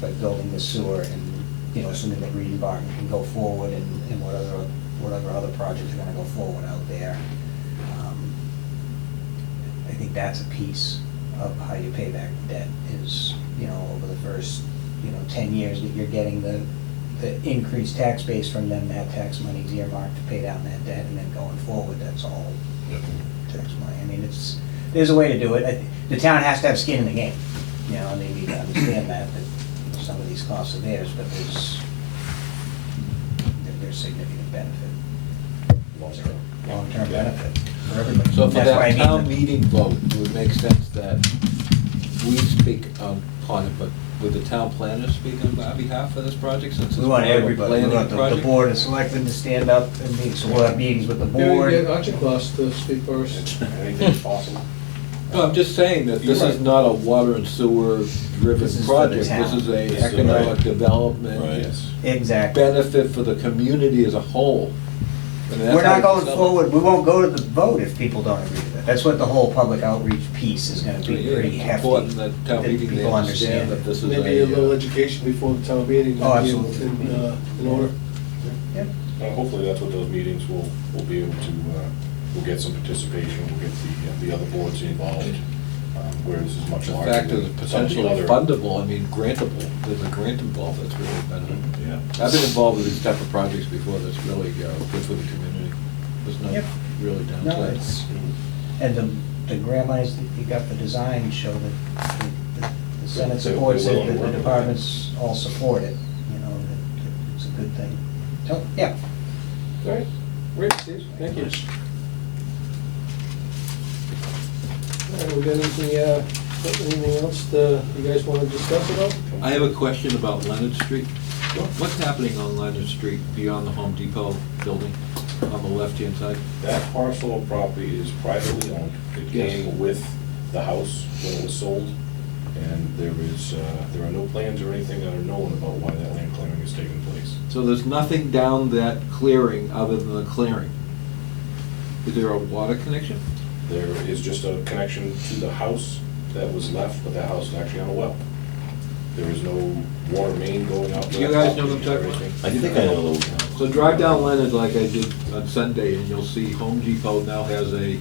by building the sewer and, you know, assuming that Reed and Barton can go forward and whatever other projects are gonna go forward out there. I think that's a piece of how you pay back the debt is, you know, over the first, 10 years that you're getting the increased tax base from them, that tax money's earmarked to pay down that debt, and then going forward, that's all tax money. I mean, there's a way to do it. The town has to have skin in the game, you know, and they need to understand that some of these costs are theirs, but there's significant benefit. Long-term benefit for everybody. So for That's why I that mean town meeting vote, it would make sense that we speak upon it, but would the town planner speak on our behalf for this project, since it's We want part of a everybody, we planning want the project? board of selectmen to stand up and meet, so we'll have meetings with the board. Get Auchincloss to speak first. Anything's possible. No, I'm just saying that this You're is right. not a water and sewer driven This is for the project. This town. is a This is economic right. development, Yes. Exactly. benefit for the community as a whole. I mean, that's We're how not you going sell it. forward, we won't go to the vote if people don't agree with it. That's what the whole public outreach piece is gonna So, be, yeah, pretty it's hefty. important that town that meeting, they people understand that this is Maybe a little a, education before the town meeting. Oh, might be absolutely. In order. Yep. Hopefully that's what those meetings will be able to, we'll get some participation, we'll get the other boards involved, where this is much the larger. fact that than it's some of the potentially other- fundable, I mean, grantable, there's a grant involved, that's really beneficial. Yeah. I've been involved with these type of projects before, that's really good for the community. There's no Yep. really No, downside. it's, and the grant monies that you got for design show that the Senate They're supports willing it, to that work the with it. departments all support it, you know, that it's a good thing. So, yeah. All right, great, Steve, thank you. All right, we got anything else you guys want to discuss about? I have a question about Leonard Street. What's happening on Leonard Street beyond the Home Depot building on the left-hand side? That parcel of property is privately owned. It Yes. came with the house when it was sold, and there are no plans or anything that are known about why that land clearing is taking place. So there's nothing down that clearing other than the clearing? Is there a water connection? There is just a connection to the house that was left, but that house is actually on a well. There is no water main going out. to You that guys know what I'm property or talking about? anything. I think I know those. So drive down Leonard like I did on Sunday, and you'll see Home Depot now has a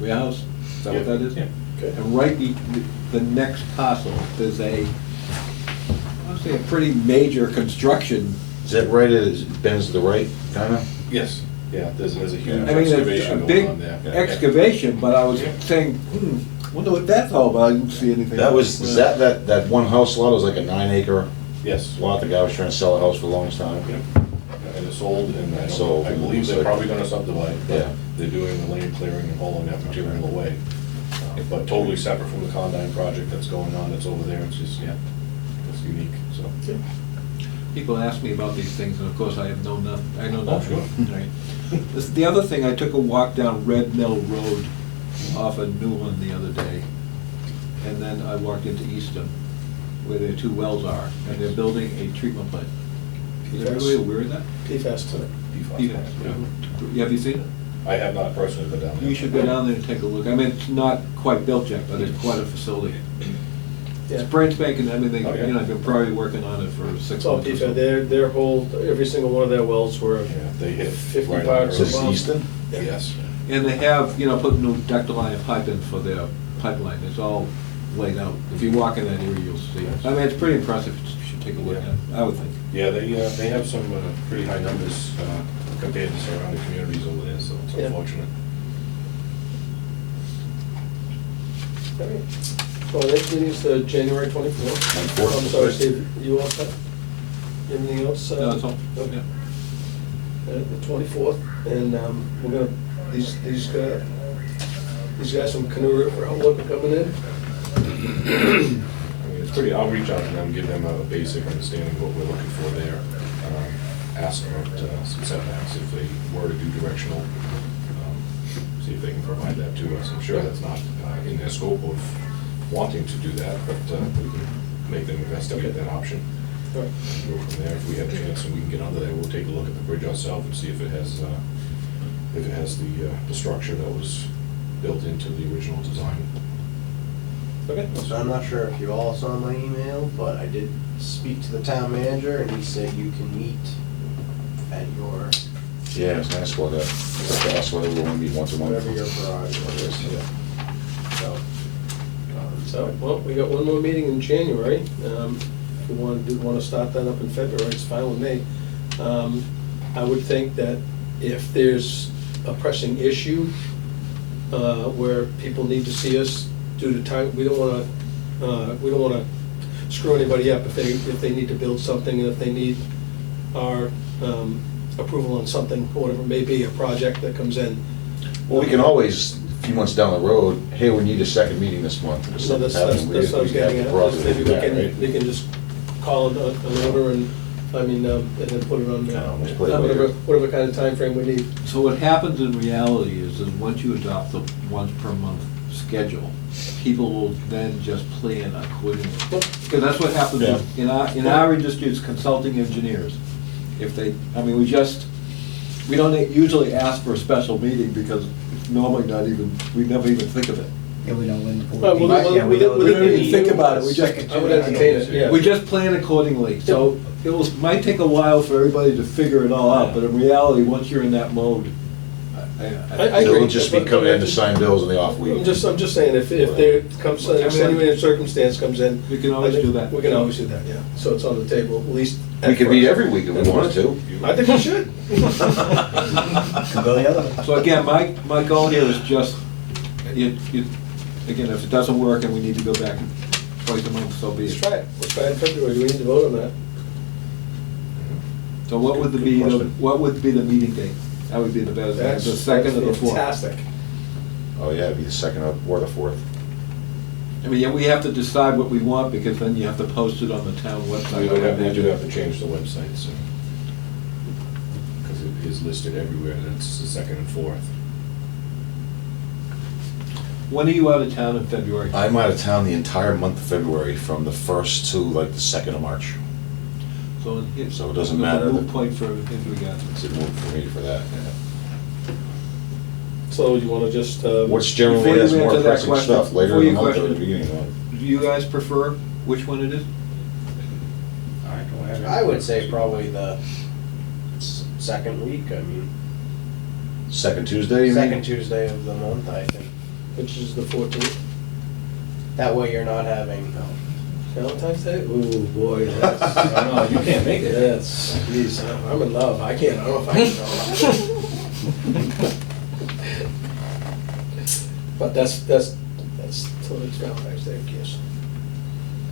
warehouse. Is that what that is? Yeah. Okay. And right the next parcel, there's I would say a pretty major construction. Is that right, it bends to the right, kinda? Yes, yeah, there's a huge I mean, excavation a going big on there. excavation, but I was Yeah. saying, wonder what that's all about, I didn't see anything. That was, is that one house lot was like a 9-acre Yes. lot, the guy was trying to sell a house for the longest time? Yep. And it's sold, and Sold, I believe they're so- probably gonna subdivide, but Yeah. they're doing the land clearing and hauling that material away. But totally separate from the Condyne project that's going on, that's over there, it's just, yeah, it's unique, so. People ask me about these things, and of course I have know Oh, nothing. sure. Right. The other thing, I took a walk down Red Mill Road off of Newland the other day, and then I walked into Easton, where their two wells are, and they're building a treatment plant. Is everybody aware of that? PFAS tonight. Yeah. Yeah, have you seen it? I have not personally been down there. You should go down there and take a look. I mean, it's not quite built yet, but it's quite a facility. Yeah. It's brand spanking, I mean, they, Oh, yeah. you know, they're probably working on it for 6 It's all months or PFAS, so. their whole, every single one of their wells were Yeah, they hit 50 right parts on Is of this Easton? Yes. And they have, you know, put new ductile iron pipe in for their pipeline. It's all laid out. If you walk in that area, you'll see it. I mean, it's pretty impressive. You should take a look at it, I would think. Yeah, they have some pretty high numbers compared to surrounding communities over there, so it's Yeah. unfortunate. All right. So next meeting's January 24th. 24th. I'm sorry, Steve, you all set? Anything else? No, that's all. Okay. Yeah. The 24th, and we're gonna, these guys from Canoe River Outlook are coming in. I mean, it's pretty, I'll reach out to them, give them a basic understanding of what we're looking for there. Ask about some setbacks if they were to do directional, see if they can provide that to us. I'm sure that's not in their scope of wanting to do that, but we can make them investigate that option. All right. And go from there. If we have a chance and we can get under there, we'll take a look at the bridge ourselves and see if it has the structure that was built into the original design. Okay. So I'm not sure if you all saw my email, but I did speak to the town manager, and he said you can meet at your, Yeah, it's nice about that. Just ask whether we want to meet once a month. whatever your garage is. So, So, well, we got one more meeting in January. If you want to start that up in February, it's fine with me. I would think that if there's a pressing issue where people need to see us due to time, we don't want to screw anybody up if they need to build something, and if they need our approval on something, whatever it may be, a project that comes in. Well, we can always, a few months down the road, hey, we need a second meeting this month. If So something's that's happening, what I was we have getting the at. prerogative Maybe to do that, right? we can just call an order and then put it on Kinda almost play it whatever, later. whatever kind of time frame we need. So what happens in reality is that once you adopt the once per month schedule, people will then just plan accordingly. Because that's what happens Yeah. in our industry, it's consulting engineers. If they, I mean, we don't usually ask for a special meeting because it's normally not even, we never even think of it. Yeah, we know when the Well, board. well, Yeah, we know- well, We don't even think about it, we just, I would entertain it, yeah. we just plan accordingly. So might take a while for everybody to figure it all out, but in reality, once you're in that mode, I So agree. we'll just be coming in to sign bills in the off week. I'm just saying, if there comes, I mean, extenuating circumstance comes in. We can always I think do that. We can always do that, yeah. So it's on the table, at least. We at could meet first. every week if we wanted to. I think we should. Could go the other way. So again, my goal here is just, again, if it doesn't work and we need to go back twice a month, so be Let's it. try it. Let's try it in February. Do we need to vote on that? So what would Good be, question. what would be the meeting date? That would be the best, That's the second or the fourth? Fantastic. Oh, yeah, it'd be the second or the fourth. I mean, yeah, we have to decide what we want, because then you have to post it on the town website. We do have to change the website, so, because it is listed everywhere, that it's the second and fourth. When are you out of town in February? I'm out of town the entire month of February, from the 1st to like the 2nd of March. So it doesn't matter Moot that- point for if we got. It's a move for me for that. So you want to just, What's generally Before you has more answer that pressing question- stuff later before in you the month or the question- beginning of the month? Do you guys prefer which one it is? I would say probably the second week, I mean, Second Tuesday, you mean? second Tuesday of the month, I think. which is the 14th, That way you're not having, Valentine's Day? Ooh, boy, that's. I know, you can't make it. That's, geez, I'm in love. I don't know if I can go. But that's till it's Valentine's Day, I guess.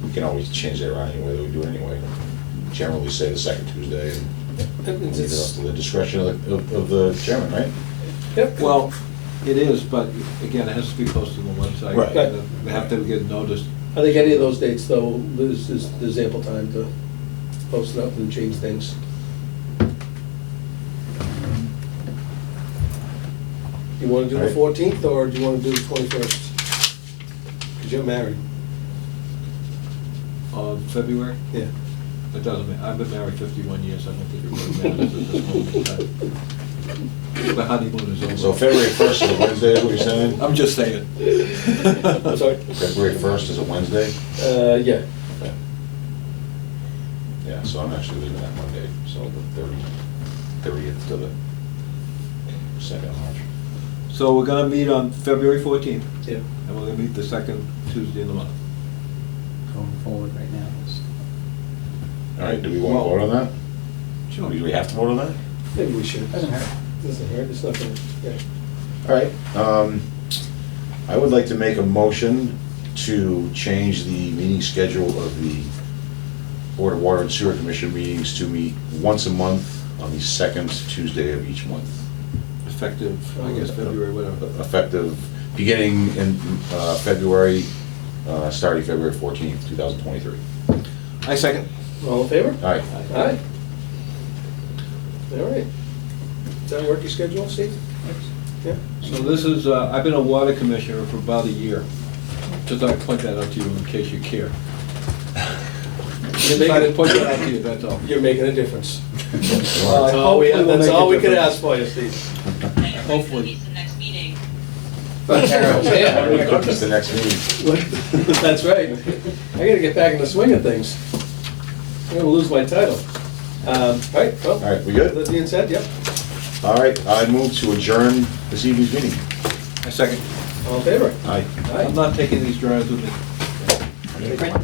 We can always change that around anyway, that we do anyway. Generally say the second Tuesday, and leave it up to the discretion of the chairman, right? Yep. Well, it is, but again, it has to be posted on the website. Right. And they have to get noticed. I think any of those dates, though, there's ample time to post it up and change things. You want to do the Right. 14th, or do you want to do the 21st? Because you're married. of February? Yeah. It doesn't matter, I've been married 51 years, I don't think it really matters at this moment in time. The honeymoon is over. So February 1st is a Wednesday, is what you're saying? I'm just saying. I'm sorry? February 1st is a Wednesday? Yeah. Yeah. Yeah, so I'm actually leaving that Monday, so the 30th to the 2nd of March. So we're gonna meet on February 14th, Yeah. and we're gonna meet the second Tuesday in the month. Going forward right now. All right, do we want to vote on that? Sure. Do we have to vote on that? Maybe we should. Doesn't hurt. Doesn't hurt, it's not gonna, yeah. All right, I would like to make a motion to change the meeting schedule of the Board of Water and Sewer Commission meetings to meet once a month on the second Tuesday of each month. Effective, I guess, February, whatever. Effective beginning in February, starting February 14th, 2023. I second. All in favor? All right, Aye. All right. Does that work your schedule, Steve? Yeah? So this is, I've been a water commissioner for about a year. Just thought I'd point that out to you in case you care. You're I making, didn't point that out to you, that's all. you're making a difference. That's Well, all we, hopefully we'll that's make a all we could difference. ask for you, Steve. Hopefully. It's the next meeting. Yeah. cookies the next meeting. That's right. I gotta get back in the swing of things. I'm gonna lose my title. Right, well. All right, we good? That being said, yep. All right, I move to adjourn this evening's meeting. I second. All in favor? Aye. Aye. I'm not taking these drawings with me. Print.